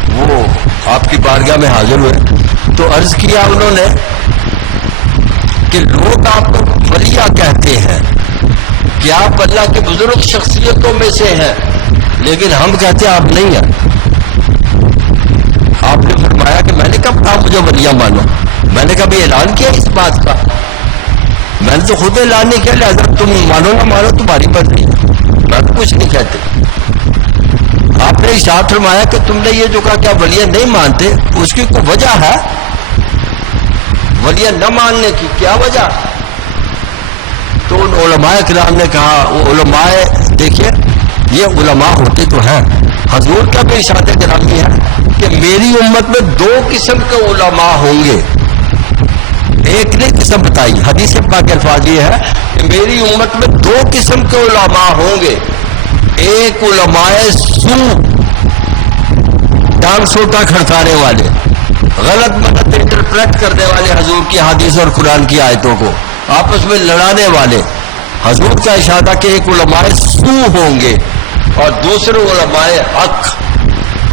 وہ آپ کی بارگاہ میں حاضر ہوئے۔ تو عرض کیا انہوں نے کہ لوگ آپ کو ولیہ کہتے ہیں کہ آپ اللہ کے بزرگ شخصیتوں میں سے ہیں، لیکن ہم کہتے ہیں آپ نہیں ہیں۔ آپ نے فرمایا کہ میں نے کب کہا مجھے ولیہ مانو؟ میں نے کبھی اعلان کیا اس بات کا؟ میں نے تو خود اعلان نہیں کیا، لہذا تم مانو نہ مانو تمہاری مرضی ہے، میں تو کچھ نہیں کہتے۔ آپ نے ارشاد فرمایا کہ تم نے یہ جو کہا کہ آپ ولیہ نہیں مانتے، اس کی کوئی وجہ ہے؟ ولیہ نہ ماننے کی کیا وجہ؟ تو ان علماء کرام نے کہا، وہ علماء دیکھیے یہ علماء ہوتے تو ہیں، حضور کا بھی ارشاد گرامی ہے کہ میری امت میں 2 قسم کے علماء ہوں گے۔ ایک نے قسم بتائی، حدیث پاک کے الفاظ یہ ہے کہ میری امت میں 2 قسم کے علماء ہوں گے، ایک علماء سو، ڈانگ سوٹا کھڑکانے والے، غلط ملت انٹرپریٹ کرنے والے حضور کی حدیث اور قرآن کی آیتوں کو، آپس میں لڑانے والے۔ حضور کا ارشاد کہ ایک علماء سو ہوں گے اور دوسرے علماء حق،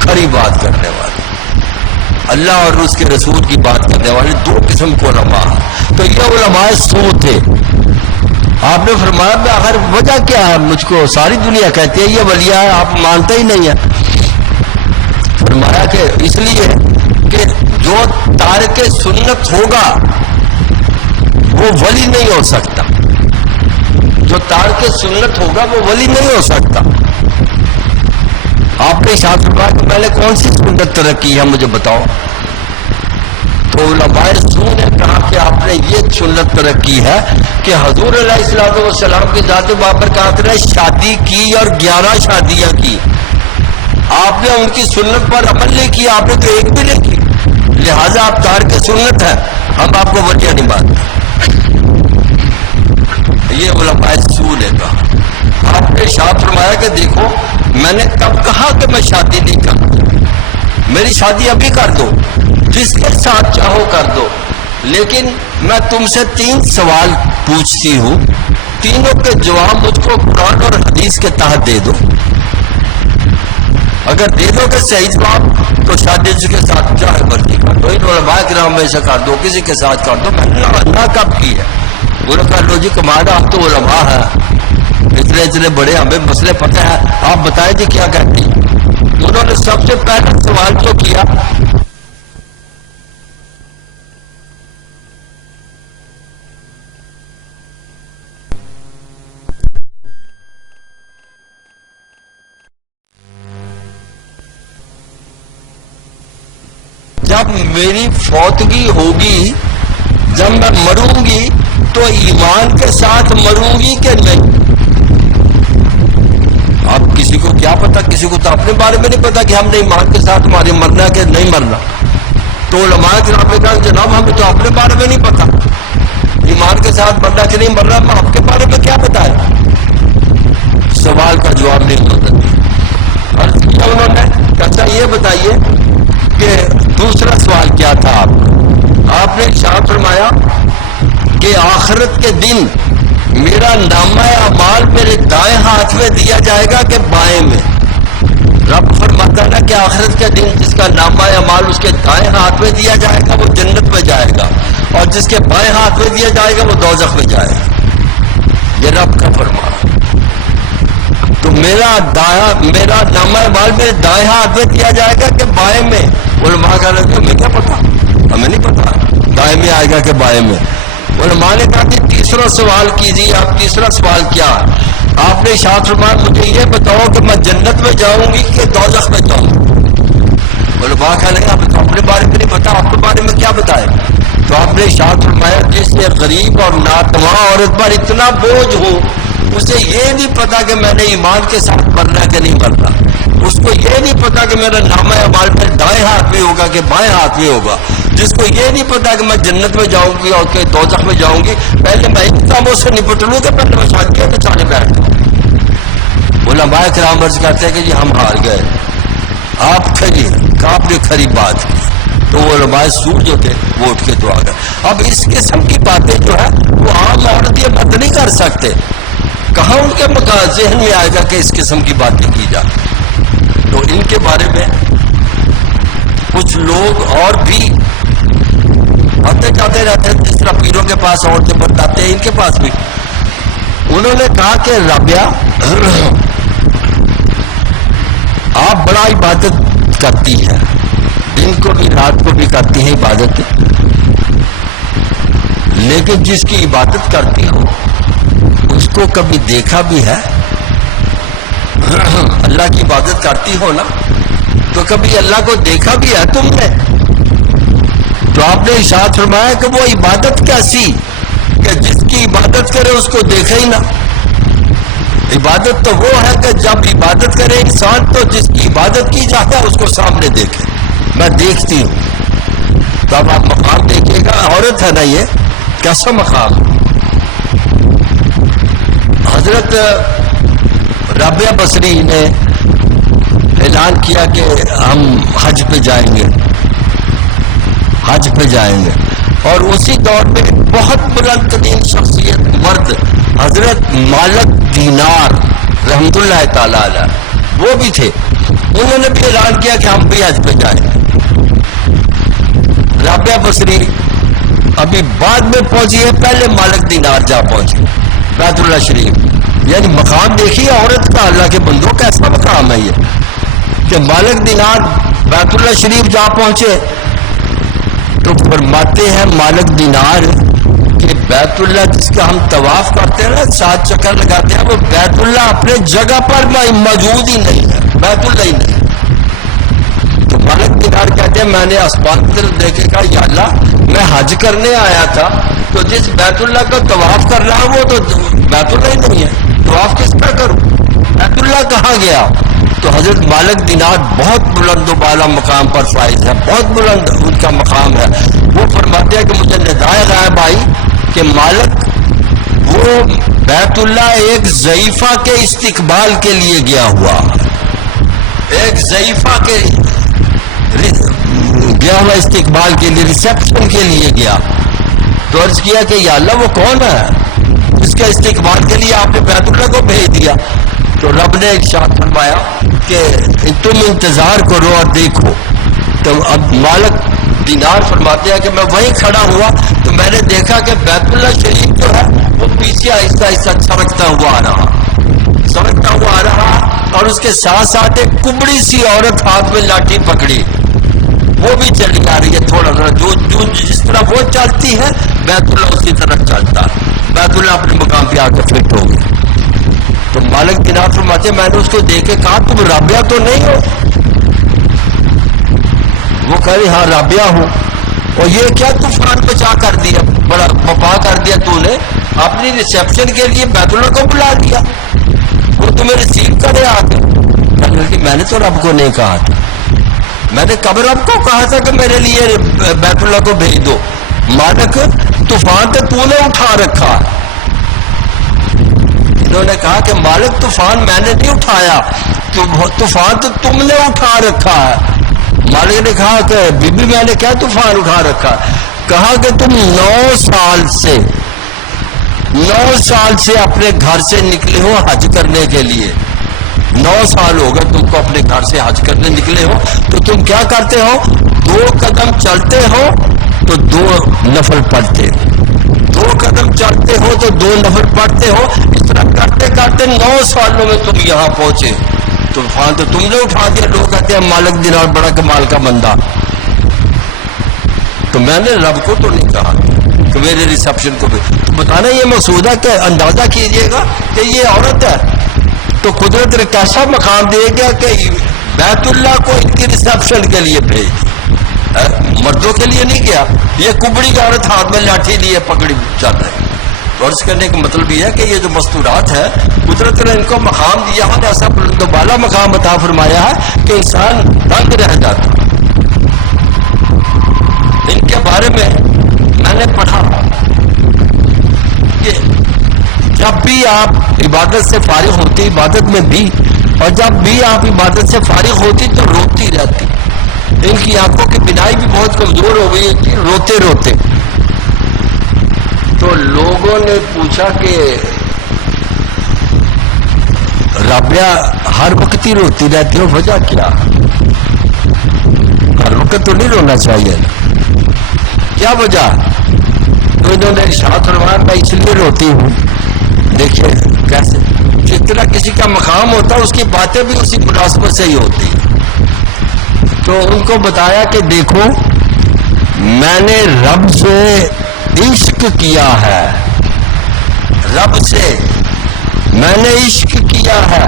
کھری بات کرنے والے۔ اللہ اور اس کے رسول کی بات کرنے والے دو قسم کے علماء ہیں. تو یہ علماء سو تھے. آپ نے فرمایا کہ آخر وجہ کیا ہے؟ مجھ کو ساری دنیا کہتی ہے یہ ولی ہے، آپ مانتے ہی نہیں ہیں. فرمایا کہ اس لیے کہ جو تارک سنت ہوگا وہ ولی نہیں ہو سکتا. جو تارک سنت ہوگا وہ ولی نہیں ہو سکتا. آپ نے ارشاد فرمایا کہ میں نے کون سی سنت ترک کی ہے مجھے بتاؤ. تو علماء سو نے کہا کہ آپ نے یہ سنت ترک کی ہے کہ حضور علیہ الصلوۃ والسلام کی ذات بابرکات نے شادی کی اور 11 شادیاں کی. آپ نے ان کی سنت پر عمل نہیں کیا، آپ نے تو ایک بھی نہیں کی، لہذا آپ تارک سنت ہے، ہم آپ کو وجہ نہیں مانتے. یہ علماء سو نے کہا. آپ نے ارشاد فرمایا کہ دیکھو میں نے کب کہا کہ میں شادی نہیں کرتا؟ میری شادی ابھی کر دو، جس کے ساتھ چاہو کر دو، لیکن میں تم سے 3 سوال پوچھتی ہوں، تینوں کے جواب مجھ کو قرآن اور حدیث کے تحت دے دو. اگر دے دو کہ صحیح جواب تو شادی جس کے ساتھ چاہے مرضی کر دو. ان علماء کرام میں سے کر دو، کسی کے ساتھ کر دو. میں نے نہ کب کی ہے. انہوں نے کہا لو جی کمال آپ تو علماء ہیں، اتنے بڑے ہمیں مسئلے پتہ ہیں، آپ بتائیں جی کیا کہتی. انہوں نے سب سے پہلا سوال جو کیا جب میری فوتگی ہوگی، جب میں مروں گی تو ایمان کے ساتھ مروں گی کہ نہیں؟ اب کسی کو کیا پتا، کسی کو تو اپنے بارے میں نہیں پتا کہ ہم نے ایمان کے ساتھ ہمارے مرنا کہ نہیں مرنا. تو علماء کرام نے کہا جناب ہمیں تو اپنے بارے میں نہیں پتا ایمان کے ساتھ مرنا کہ نہیں مرنا، ہم آپ کے بارے میں کیا بتائیں. سوال کا جواب نہیں ہوتا. اور انہوں نے اچھا یہ بتائیے کہ دوسرا سوال کیا تھا. آپ نے ارشاد فرمایا کہ آخرت کے دن میرا نامہ اعمال میرے دائیں ہاتھ میں دیا جائے گا کہ بائیں میں؟ رب فرماتا ہے کہ آخرت کے دن جس کا نامہ اعمال اس کے دائیں ہاتھ میں دیا جائے گا وہ جنت میں جائے گا، اور جس کے بائیں ہاتھ میں دیا جائے گا وہ دوزخ میں جائے گا. یہ رب کا فرمان. تو میرا نامہ اعمال میرے دائیں ہاتھ میں دیا جائے گا کہ بائیں میں؟ علماء کا لگتا ہمیں کیا پتا، ہمیں نہیں پتا دائیں میں آئے گا کہ بائیں میں. علماء نے کہا کہ تیسرا سوال کیجیے. آپ تیسرا سوال کیا؟ آپ نے ارشاد فرمایا مجھے یہ بتاؤ کہ میں جنت میں جاؤں گی کہ دوزخ میں جاؤں گی؟ علماء کا لگا ہمیں تو اپنے بارے میں نہیں پتا، آپ کے بارے میں کیا بتائے. تو آپ نے ارشاد فرمایا جس نے غریب اور ناتواں عورت پر اتنا بوجھ ہو، اسے یہ نہیں پتا کہ میں نے ایمان کے ساتھ مرنا کہ نہیں مرنا، اس کو یہ نہیں پتا کہ میرا نامہ اعمال میں دائیں ہاتھ میں ہوگا کہ بائیں ہاتھ میں ہوگا، جس کو یہ نہیں پتا کہ میں جنت میں جاؤں گی اور کہ دوزخ میں جاؤں گی. پہلے میں ان کاموں سے نپٹ لوں کہ پہلے میں شادی کے چانے بیٹھ جاؤں. علماء کرام عرض کرتے ہیں کہ جی ہم ہار گئے، آپ کھری آپ نے کھری بات کی. تو وہ علماء سو جو تھے وہ اٹھ کے تو آ گئے. اب اس قسم کی باتیں جو ہے وہ عام عورت یہ مت نہیں کر سکتے. کہاں ان کے ذہن میں آئے گا کہ اس قسم کی باتیں کی جائیں. تو ان کے بارے میں کچھ لوگ اور بھی آتے جاتے رہتے ہیں، جس طرح پیروں کے پاس عورتیں بتاتے ہیں، ان کے پاس بھی. انہوں نے کہا کہ رابعہ آپ بڑا عبادت کرتی ہیں، دن کو بھی رات کو بھی کرتی ہیں عبادت، لیکن جس کی عبادت کرتی ہو اس کو کبھی دیکھا بھی ہے؟ اللہ کی عبادت کرتی ہو نا، تو کبھی اللہ کو دیکھا بھی ہے تم نے؟ تو آپ نے ارشاد فرمایا کہ وہ عبادت کیسی کہ جس کی عبادت کرے اس کو دیکھے ہی نہ. عبادت تو وہ ہے کہ جب عبادت کرے انسان تو جس کی عبادت کی جاتا ہے اس کو سامنے دیکھے. میں دیکھتی ہوں. تو اب آپ مقام دیکھیے گا، عورت ہے نا یہ، کیسا مقام. حضرت رابعہ بصری نے اعلان کیا کہ ہم حج پہ جائیں گے، حج پہ جائیں گے. اور اسی دور میں بہت بلند ترین شخصیت مرد حضرت مالک دینار رحمت اللہ تعالی علیہ وہ بھی تھے. انہوں نے بھی اعلان کیا کہ ہم بھی حج پہ جائیں گے. رابعہ بصری ابھی بعد میں پہنچی ہے، پہلے مالک دینار جا پہنچی بیت اللہ شریف. یعنی مقام دیکھیے عورت کا، اللہ کے بندوں کیسا مقام ہے یہ کہ مالک دینار بیت اللہ شریف جا پہنچے. تو فرماتے ہیں مالک دینار کہ بیت اللہ جس کا ہم طواف کرتے ہیں نا، 7 چکر لگاتے ہیں، وہ بیت اللہ اپنے جگہ پر موجود ہی نہیں ہے، بیت اللہ ہی نہیں. تو مالک دینار کہتے ہیں میں نے آسمان کی طرف دیکھے، کہا یا اللہ میں حج کرنے آیا تھا، تو جس بیت اللہ کا طواف کر رہا ہوں وہ تو بیت اللہ ہی نہیں ہے، طواف کس کا کروں، بیت اللہ کہاں گیا. تو حضرت مالک دینار بہت بلند و بالا مقام پر فائز ہے، بہت بلند ان کا مقام ہے. وہ فرماتے ہیں کہ مجھے ندائے غائب آئی کہ مالک وہ بیت اللہ ایک ضعیفہ کے استقبال کے لیے گیا ہوا، ایک ضعیفہ کے گیا ہوا استقبال کے لیے، ریسیپشن کے لیے گیا. تو عرض کیا کہ یا اللہ وہ کون ہے جس کا استقبال کے لیے آپ نے بیت اللہ کو بھیج دیا. تو رب نے ارشاد فرمایا کہ تم انتظار کرو اور دیکھو. تو اب مالک دینار فرماتے ہیں کہ میں وہیں کھڑا ہوا تو میں نے دیکھا کہ بیت اللہ شریف جو ہے وہ پیچھے آہستہ آہستہ سڑکتا ہوا آ رہا اور اس کے ساتھ ساتھ ایک کبڑی سی عورت ہاتھ میں لاٹھی پکڑی، وہ بھی چلی آ رہی ہے تھوڑا تھوڑا، جو جس طرح وہ چلتی ہے بیت اللہ اسی طرح چلتا ہے. بیت اللہ اپنے مقام پہ آ کے فٹ ہو گیا. تو مالک دینار فرماتے میں نے اس کو دیکھ کے کہا تم رابعہ تو نہیں ہو؟ وہ کہہ رہی ہاں رابعہ ہوں. اور یہ کیا طوفان بچا کر دیا، بڑا وفا کر دیا تو نے، اپنی ریسیپشن کے لیے بیت اللہ کو بلا دیا، وہ تمہیں ریسیو کرے آ کے. میں نے تو رب کو نہیں کہا تھا، میں نے کب رب کو کہا تھا کہ میرے لیے بیت اللہ کو بھیج دو. مالک طوفان تو نے اٹھا رکھا. انہوں نے کہا کہ مالک طوفان میں نے نہیں اٹھایا، طوفان تو تم نے اٹھا رکھا ہے. مالک نے کہا کہ بی بی میں نے کیا طوفان اٹھا رکھا؟ کہا کہ تم 9 سال سے اپنے گھر سے نکلے ہو حج کرنے کے لیے. 9 سال ہو گئے تم کو اپنے گھر سے حج کرنے نکلے ہو، تو تم کیا کرتے ہو؟ 2 قدم چلتے ہو تو 2 نفل پڑھتے ہو، 2 قدم چلتے ہو تو 2 نفل پڑھتے ہو. اس طرح کرتے کرتے 9 سالوں میں تم یہاں پہنچے. طوفان تو تم نے اٹھا دیا. لوگ کہتے ہیں مالک دینار بڑا کمال کا بندہ. تو میں نے رب کو تو نہیں کہا کہ میرے ریسیپشن کو بھی. تو بتانا یہ مقصود ہے کہ اندازہ کیجئے گا کہ یہ عورت ہے تو قدرت نے کیسا مقام دے گا کہ بیت اللہ کو ان کی ریسیپشن کے لیے بھیج دی، مردوں کے لیے نہیں گیا. یہ کبڑی عورت ہاتھ میں لاٹھی لیے پکڑی چل رہی. عرض کرنے کا مطلب یہ ہے کہ یہ جو مستورات ہے قدرت نے ان کو مقام دیا ہے، ایسا بلند و بالا مقام عطا فرمایا ہے کہ انسان دنگ رہ جاتا. ان کے بارے میں میں نے پڑھا کہ جب بھی آپ عبادت سے فارغ ہوتی، عبادت میں بھی، اور جب بھی آپ عبادت سے فارغ ہوتی تو روتی رہتی. ان کی آنکھوں کی بینائی بھی بہت کمزور ہو گئی تھی، روتے روتے. تو لوگوں نے پوچھا کہ رابعہ ہر وقت ہی روتی رہتی ہو، وجہ کیا؟ ہر وقت تو نہیں رونا چاہیے، کیا وجہ؟ تو انہوں نے ارشاد فرمایا میں اس لیے روتی ہوں. دیکھیے کیسے جس طرح کسی کا مقام ہوتا ہے اس کی باتیں بھی اسی مناسبت سے ہی ہوتی. تو ان کو بتایا کہ دیکھو میں نے رب سے عشق کیا ہے، رب سے میں نے عشق کیا ہے.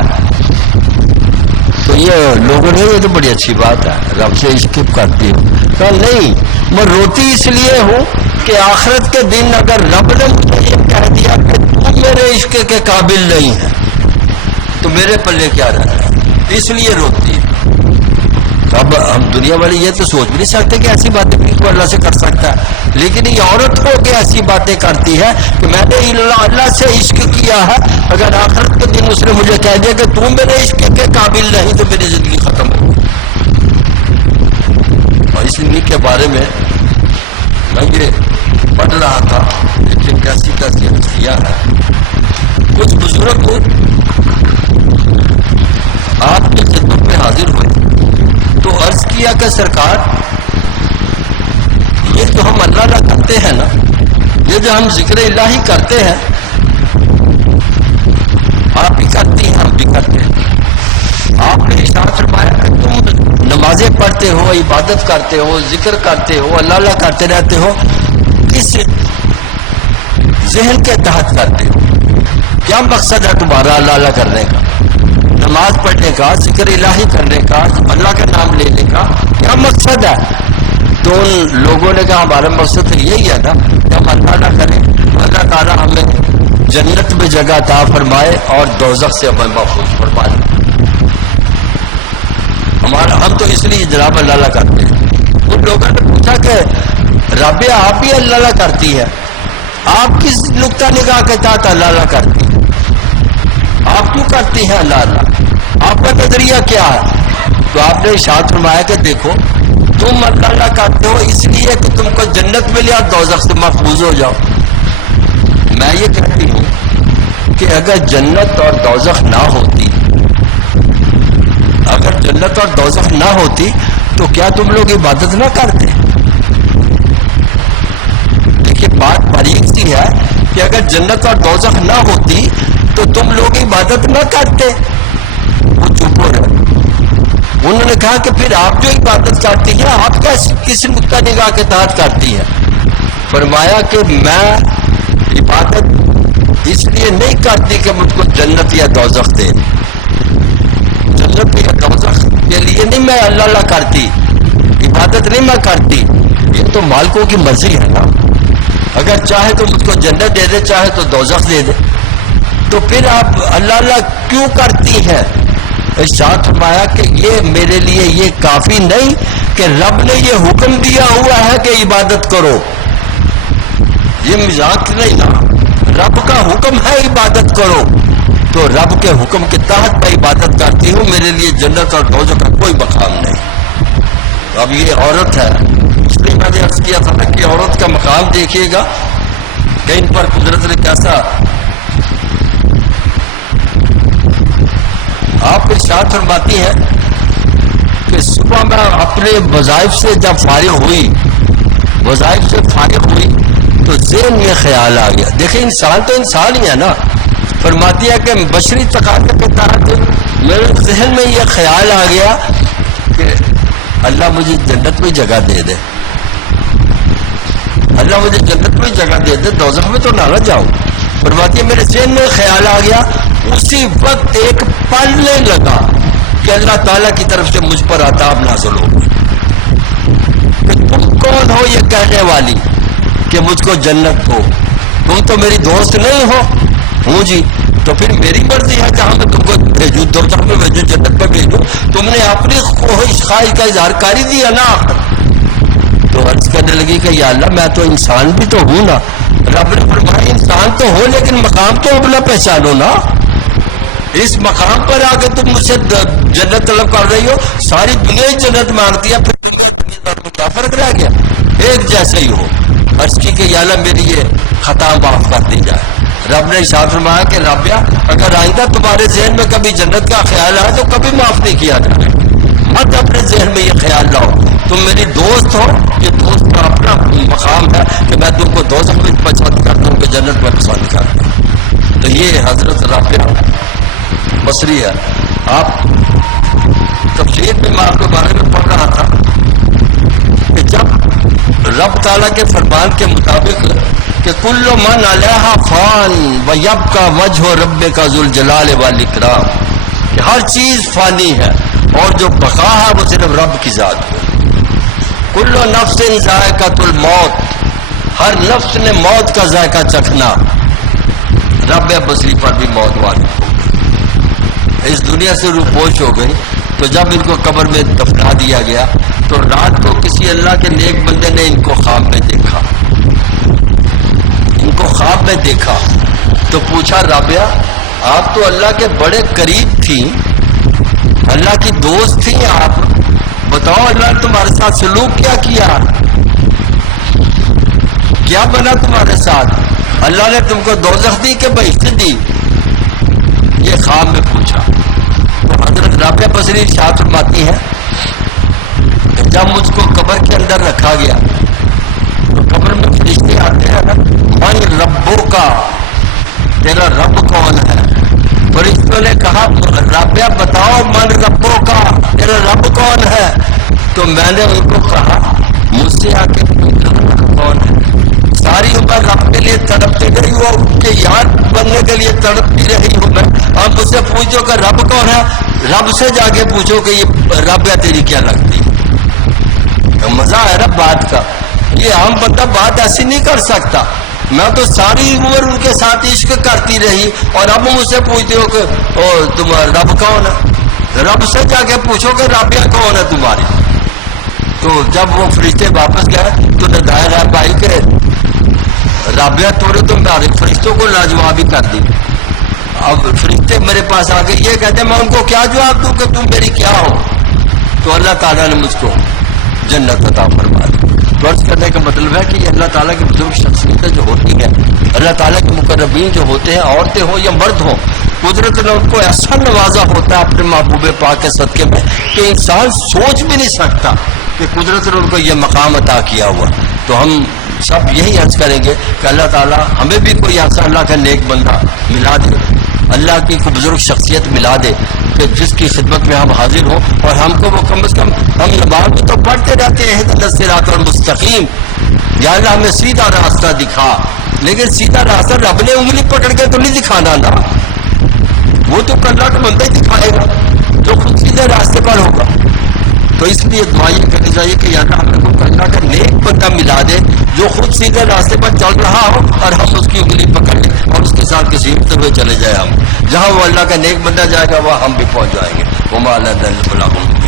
تو یہ لوگوں نے یہ تو بڑی اچھی بات ہے، رب سے عشق کرتی ہوں. کہا نہیں، میں روتی اس لیے ہوں کہ آخرت کے دن اگر رب نے مجھے یہ کہہ دیا کہ تم میرے عشق کے قابل نہیں ہے تو میرے پلے کیا رہتا ہے، اس لیے روتی ہے. تو اب ہم دنیا والے یہ تو سوچ بھی نہیں سکتے کہ ایسی باتیں بھی تو اللہ سے کر سکتا ہے، لیکن یہ عورت ہو کے ایسی باتیں کرتی ہے کہ میں نے اللہ سے عشق کیا ہے. اگر آخرت کے دن اس نے مجھے کہہ دیا کہ تم میرے عشق کے قابل نہیں تو میری زندگی ختم ہو گئی. اور اس لیے کے بارے میں میں یہ پڑھ رہا تھا لیکن کیسی کیسی کیا ہے. کچھ بزرگ آپ کی خدمت میں حاضر ہوئے تو عرض کیا کہ سرکار جو ہم اللہ اللہ کرتے ہیں نا، یہ جو ہم ذکر الہی کرتے ہیں، آپ بھی کرتی ہیں، ہم بھی کرتے ہیں. آپ نے ارشاد فرمایا کہ تم نمازیں پڑھتے ہو، عبادت کرتے ہو، ذکر کرتے ہو، اللہ اللہ کرتے رہتے ہو، کس ذہن کے تحت کرتے ہو؟ کیا مقصد ہے تمہارا اللہ اللہ کرنے کا، نماز پڑھنے کا، ذکر الہی کرنے کا، اللہ کا نام لینے کا کیا مقصد ہے؟ تو ان لوگوں نے کہا ہمارا مقصد تو یہی ہے نا کہ ہم اللہ اللہ کریں، اللہ تعالیٰ ہمیں جنت میں جگہ عطا فرمائے اور دوزخ سے ہمیں محفوظ فرمائے. ہم تو اس لیے جناب اللہ اللہ کرتے ہیں. ان لوگوں نے پوچھا کہ رابعہ آپ بھی اللہ اللہ کرتی ہے، آپ کس نقطہ نگاہ کے تحت اللہ اللہ کرتی ہیں؟ آپ کیوں کرتی ہیں اللہ اللہ؟ آپ کا نظریہ کیا ہے؟ تو آپ نے ارشاد فرمایا کہ دیکھو تم اللہ اللہ کرتے ہو اس لیے کہ تم کو جنت ملے اور دوزخ سے محفوظ ہو جاؤ. میں یہ کہتی ہوں کہ اگر جنت اور دوزخ نہ ہوتی، اگر جنت اور دوزخ نہ ہوتی تو کیا تم لوگ عبادت نہ کرتے؟ دیکھیے بات باریک سی ہے کہ اگر جنت اور دوزخ نہ ہوتی تو تم لوگ عبادت نہ کرتے. وہ چپ ہو رہے. انہوں نے کہا کہ پھر آپ جو عبادت کرتی ہیں آپ کس نقطہ نگاہ کے تحت کرتی ہیں؟ فرمایا کہ میں عبادت اس لیے نہیں کرتی کہ مجھ کو جنت یا دوزخ دے، جنت یا دوزخ کے لیے نہیں میں اللہ اللہ کرتی، عبادت نہیں میں کرتی. یہ تو مالکوں کی مرضی ہے نا، اگر چاہے تو مجھ کو جنت دے دے، چاہے تو دوزخ دے دے. تو پھر آپ اللہ اللہ کیوں کرتی ہیں؟ ارشاد فرمایا کہ یہ میرے لیے یہ کافی نہیں کہ رب نے یہ حکم دیا ہوا ہے کہ عبادت کرو. یہ مذاق نہیں نا، رب کا حکم ہے عبادت کرو، تو رب کے حکم کے تحت میں عبادت کرتی ہوں. میرے لیے جنت اور دوزخ کا کوئی مقام نہیں. اب یہ عورت ہے، اس لیے میں نے عرض کیا تھا نا کہ عورت کا مقام دیکھیے گا کہ ان پر قدرت نے کیسا. آپ ارشاد فرماتی ہیں کہ صبح میں اپنے وظائف سے جب فارغ ہوئی، وظائف سے فارغ ہوئی تو ذہن میں خیال آ گیا. دیکھیں انسان تو انسان ہی ہے نا. فرماتی ہے کہ بشری تقاضے کے تحت میرے ذہن میں یہ خیال آ گیا کہ اللہ مجھے جنت میں جگہ دے دے، اللہ مجھے جنت میں جگہ دے دے، دوزخ میں تو نہ جاؤں. فرماتی ہے میرے ذہن میں خیال آ گیا، اسی وقت ایک پلنے لگا کہ اللہ تعالیٰ کی طرف سے مجھ پر عذاب نازل ہو کہ تم کون ہو یہ کہنے والی کہ مجھ کو جنت ہو؟ تم تو میری دوست نہیں ہو. ہوں جی، تو پھر میری مرضی ہے جہاں میں تم کو بھیجوں، دوزخ میں بھیجوں، جنت میں بھیجوں. تم نے اپنی خواہش کا اظہار کاری دیا نا. تو عرض کرنے لگی کہ یا اللہ میں تو انسان بھی تو ہوں نا. رب نے فرمایا انسان تو ہو لیکن مقام تو اپنا پہچانو نا. اس مقام پر آ کے تم مجھ سے جنت طلب کر رہی ہو، ساری دنیا ہی جنت مانگتی ہے، پھر کیا فرق رہ گیا؟ ایک جیسے ہی ہو. عرض کی کہ یا اللہ میری یہ خطا معاف کر دی جائے. رب نے ارشاد فرمایا کہ رابعہ اگر آئندہ تمہارے ذہن میں کبھی جنت کا خیال آئے تو کبھی معاف نہیں کیا جائے. مت اپنے ذہن میں یہ خیال لاؤ. تم میری دوست ہو، یہ دوست کا اپنا مقام ہے کہ میں تم کو دوزخ میں پسند کرتا ہوں کہ جنت میں پسند کرتا ہوں. تو یہ حضرت رابعہ بصری ہے. آپ تفسیر میں آپ کے بارے میں پڑھ رہا تھا کہ جب رب تعالیٰ کے فرمان کے مطابق کہ کل من علیہا فان ویبقی وجہ ربک ذو الجلال والاکرام، کہ ہر چیز فانی ہے اور جو بقا ہے وہ صرف رب کی ذات ہے. کل نفس ذائقۃ الموت، ہر نفس نے موت کا ذائقہ چکھنا. رابعہ بصری پر بھی موت والی ہو گئی، اس دنیا سے روپوش ہو گئی. تو جب ان کو قبر میں دفنا دیا گیا تو رات کو کسی اللہ کے نیک بندے نے ان کو خواب میں دیکھا، ان کو خواب میں دیکھا تو پوچھا رابعہ آپ تو اللہ کے بڑے قریب تھی، اللہ کی دوست تھی، آپ بتاؤ اللہ نے تمہارے ساتھ سلوک کیا کیا بنا تمہارے ساتھ؟ اللہ نے تم کو دوزخ دی کہ بہشت دی؟ یہ خواب میں پوچھا. تو حضرت رابعہ بصری ارشاد فرماتی ہے جب مجھ کو قبر کے اندر رکھا گیا تو قبر میں فرشتے آتے ہیں نا، من ربوں کا، تیرا رب کون ہے؟ فرشتوں نے کہا رابعہ بتاؤ من ربوں کا، تیرا رب کون ہے؟ تو میں نے ان کو کہا مجھ سے آ کے رب کون ہے؟ ساری عمر رب کے لیے تڑپتی رہی ہو، ان کے یار بننے کے لیے تڑپتی رہی ہوں میں، اور مجھ سے پوچھو کہ رب کون ہے؟ رب سے جا کے پوچھو کہ یہ رابعہ تیری کیا لگتی ہے؟ مزہ ہے نا بات کا، یہ عام بندہ بات ایسی نہیں کر سکتا۔ میں تو ساری عمر ان کے ساتھ عشق کرتی رہی، اور اب مجھ سے پوچھتے ہو کہ تمہارا رب کون ہے؟ رب سے جا کے پوچھو کہ رابعہ کون ہے تمہاری۔ تو جب وہ فرشتے واپس گئے تو نے دائرہ بھائی کہ رابعہ توڑے تو میرے فرشتوں کو لاجواب ہی کر دی۔ اب فرشتے میرے پاس آ گئے، یہ کہتے ہیں میں ان کو کیا جواب دوں کہ تم میری کیا ہو؟ تو اللہ تعالیٰ نے مجھ کو جنت عطا فرما دی۔ غرض کرنے کا مطلب ہے کہ یہ اللہ تعالیٰ کی بزرگ شخصیتیں جو ہوتی ہیں، اللہ تعالیٰ کے مقربین جو ہوتے ہیں، عورتیں ہوں یا مرد ہوں، قدرت نے ان کو ایسا نوازا ہوتا ہے اپنے محبوب پاک کے صدقے میں کہ انسان سوچ بھی نہیں سکتا کہ قدرت نے ان کو یہ مقام عطا کیا ہوا۔ تو ہم سب یہی عرض کریں گے کہ اللہ تعالیٰ ہمیں بھی کوئی ایسا اللہ کا نیک بندہ ملا دے، اللہ کی کوئی بزرگ شخصیت ملا دے کہ جس کی خدمت میں ہم حاضر ہوں، اور ہم کو وہ کم از کم، ہم نماز میں تو پڑھتے رہتے ہیں اہدنا الصراط المستقیم، یا اللہ ہمیں سیدھا راستہ دکھا، لیکن سیدھا راستہ رب نے انگلی پکڑ کے تو نہیں دکھانا نا، وہ تو اللہ کا بندہ ہی دکھائے گا جو خود سیدھے راستے پر ہوگا۔ تو اس لیے دعا یہ کرنی چاہیے کہ یا اللہ ہمیں کو اللہ کا نیک بندہ ملا دے جو خود سیدھے راستے پر چل رہا ہو، اور ہم اس کی انگلی پکڑ لیں اور اس کے ساتھ کسی ہوئے چلے جائیں۔ ہم جہاں وہ اللہ کا نیک بندہ جائے گا وہاں ہم بھی پہنچ جائیں گے۔ وما علینا الا البلاغ۔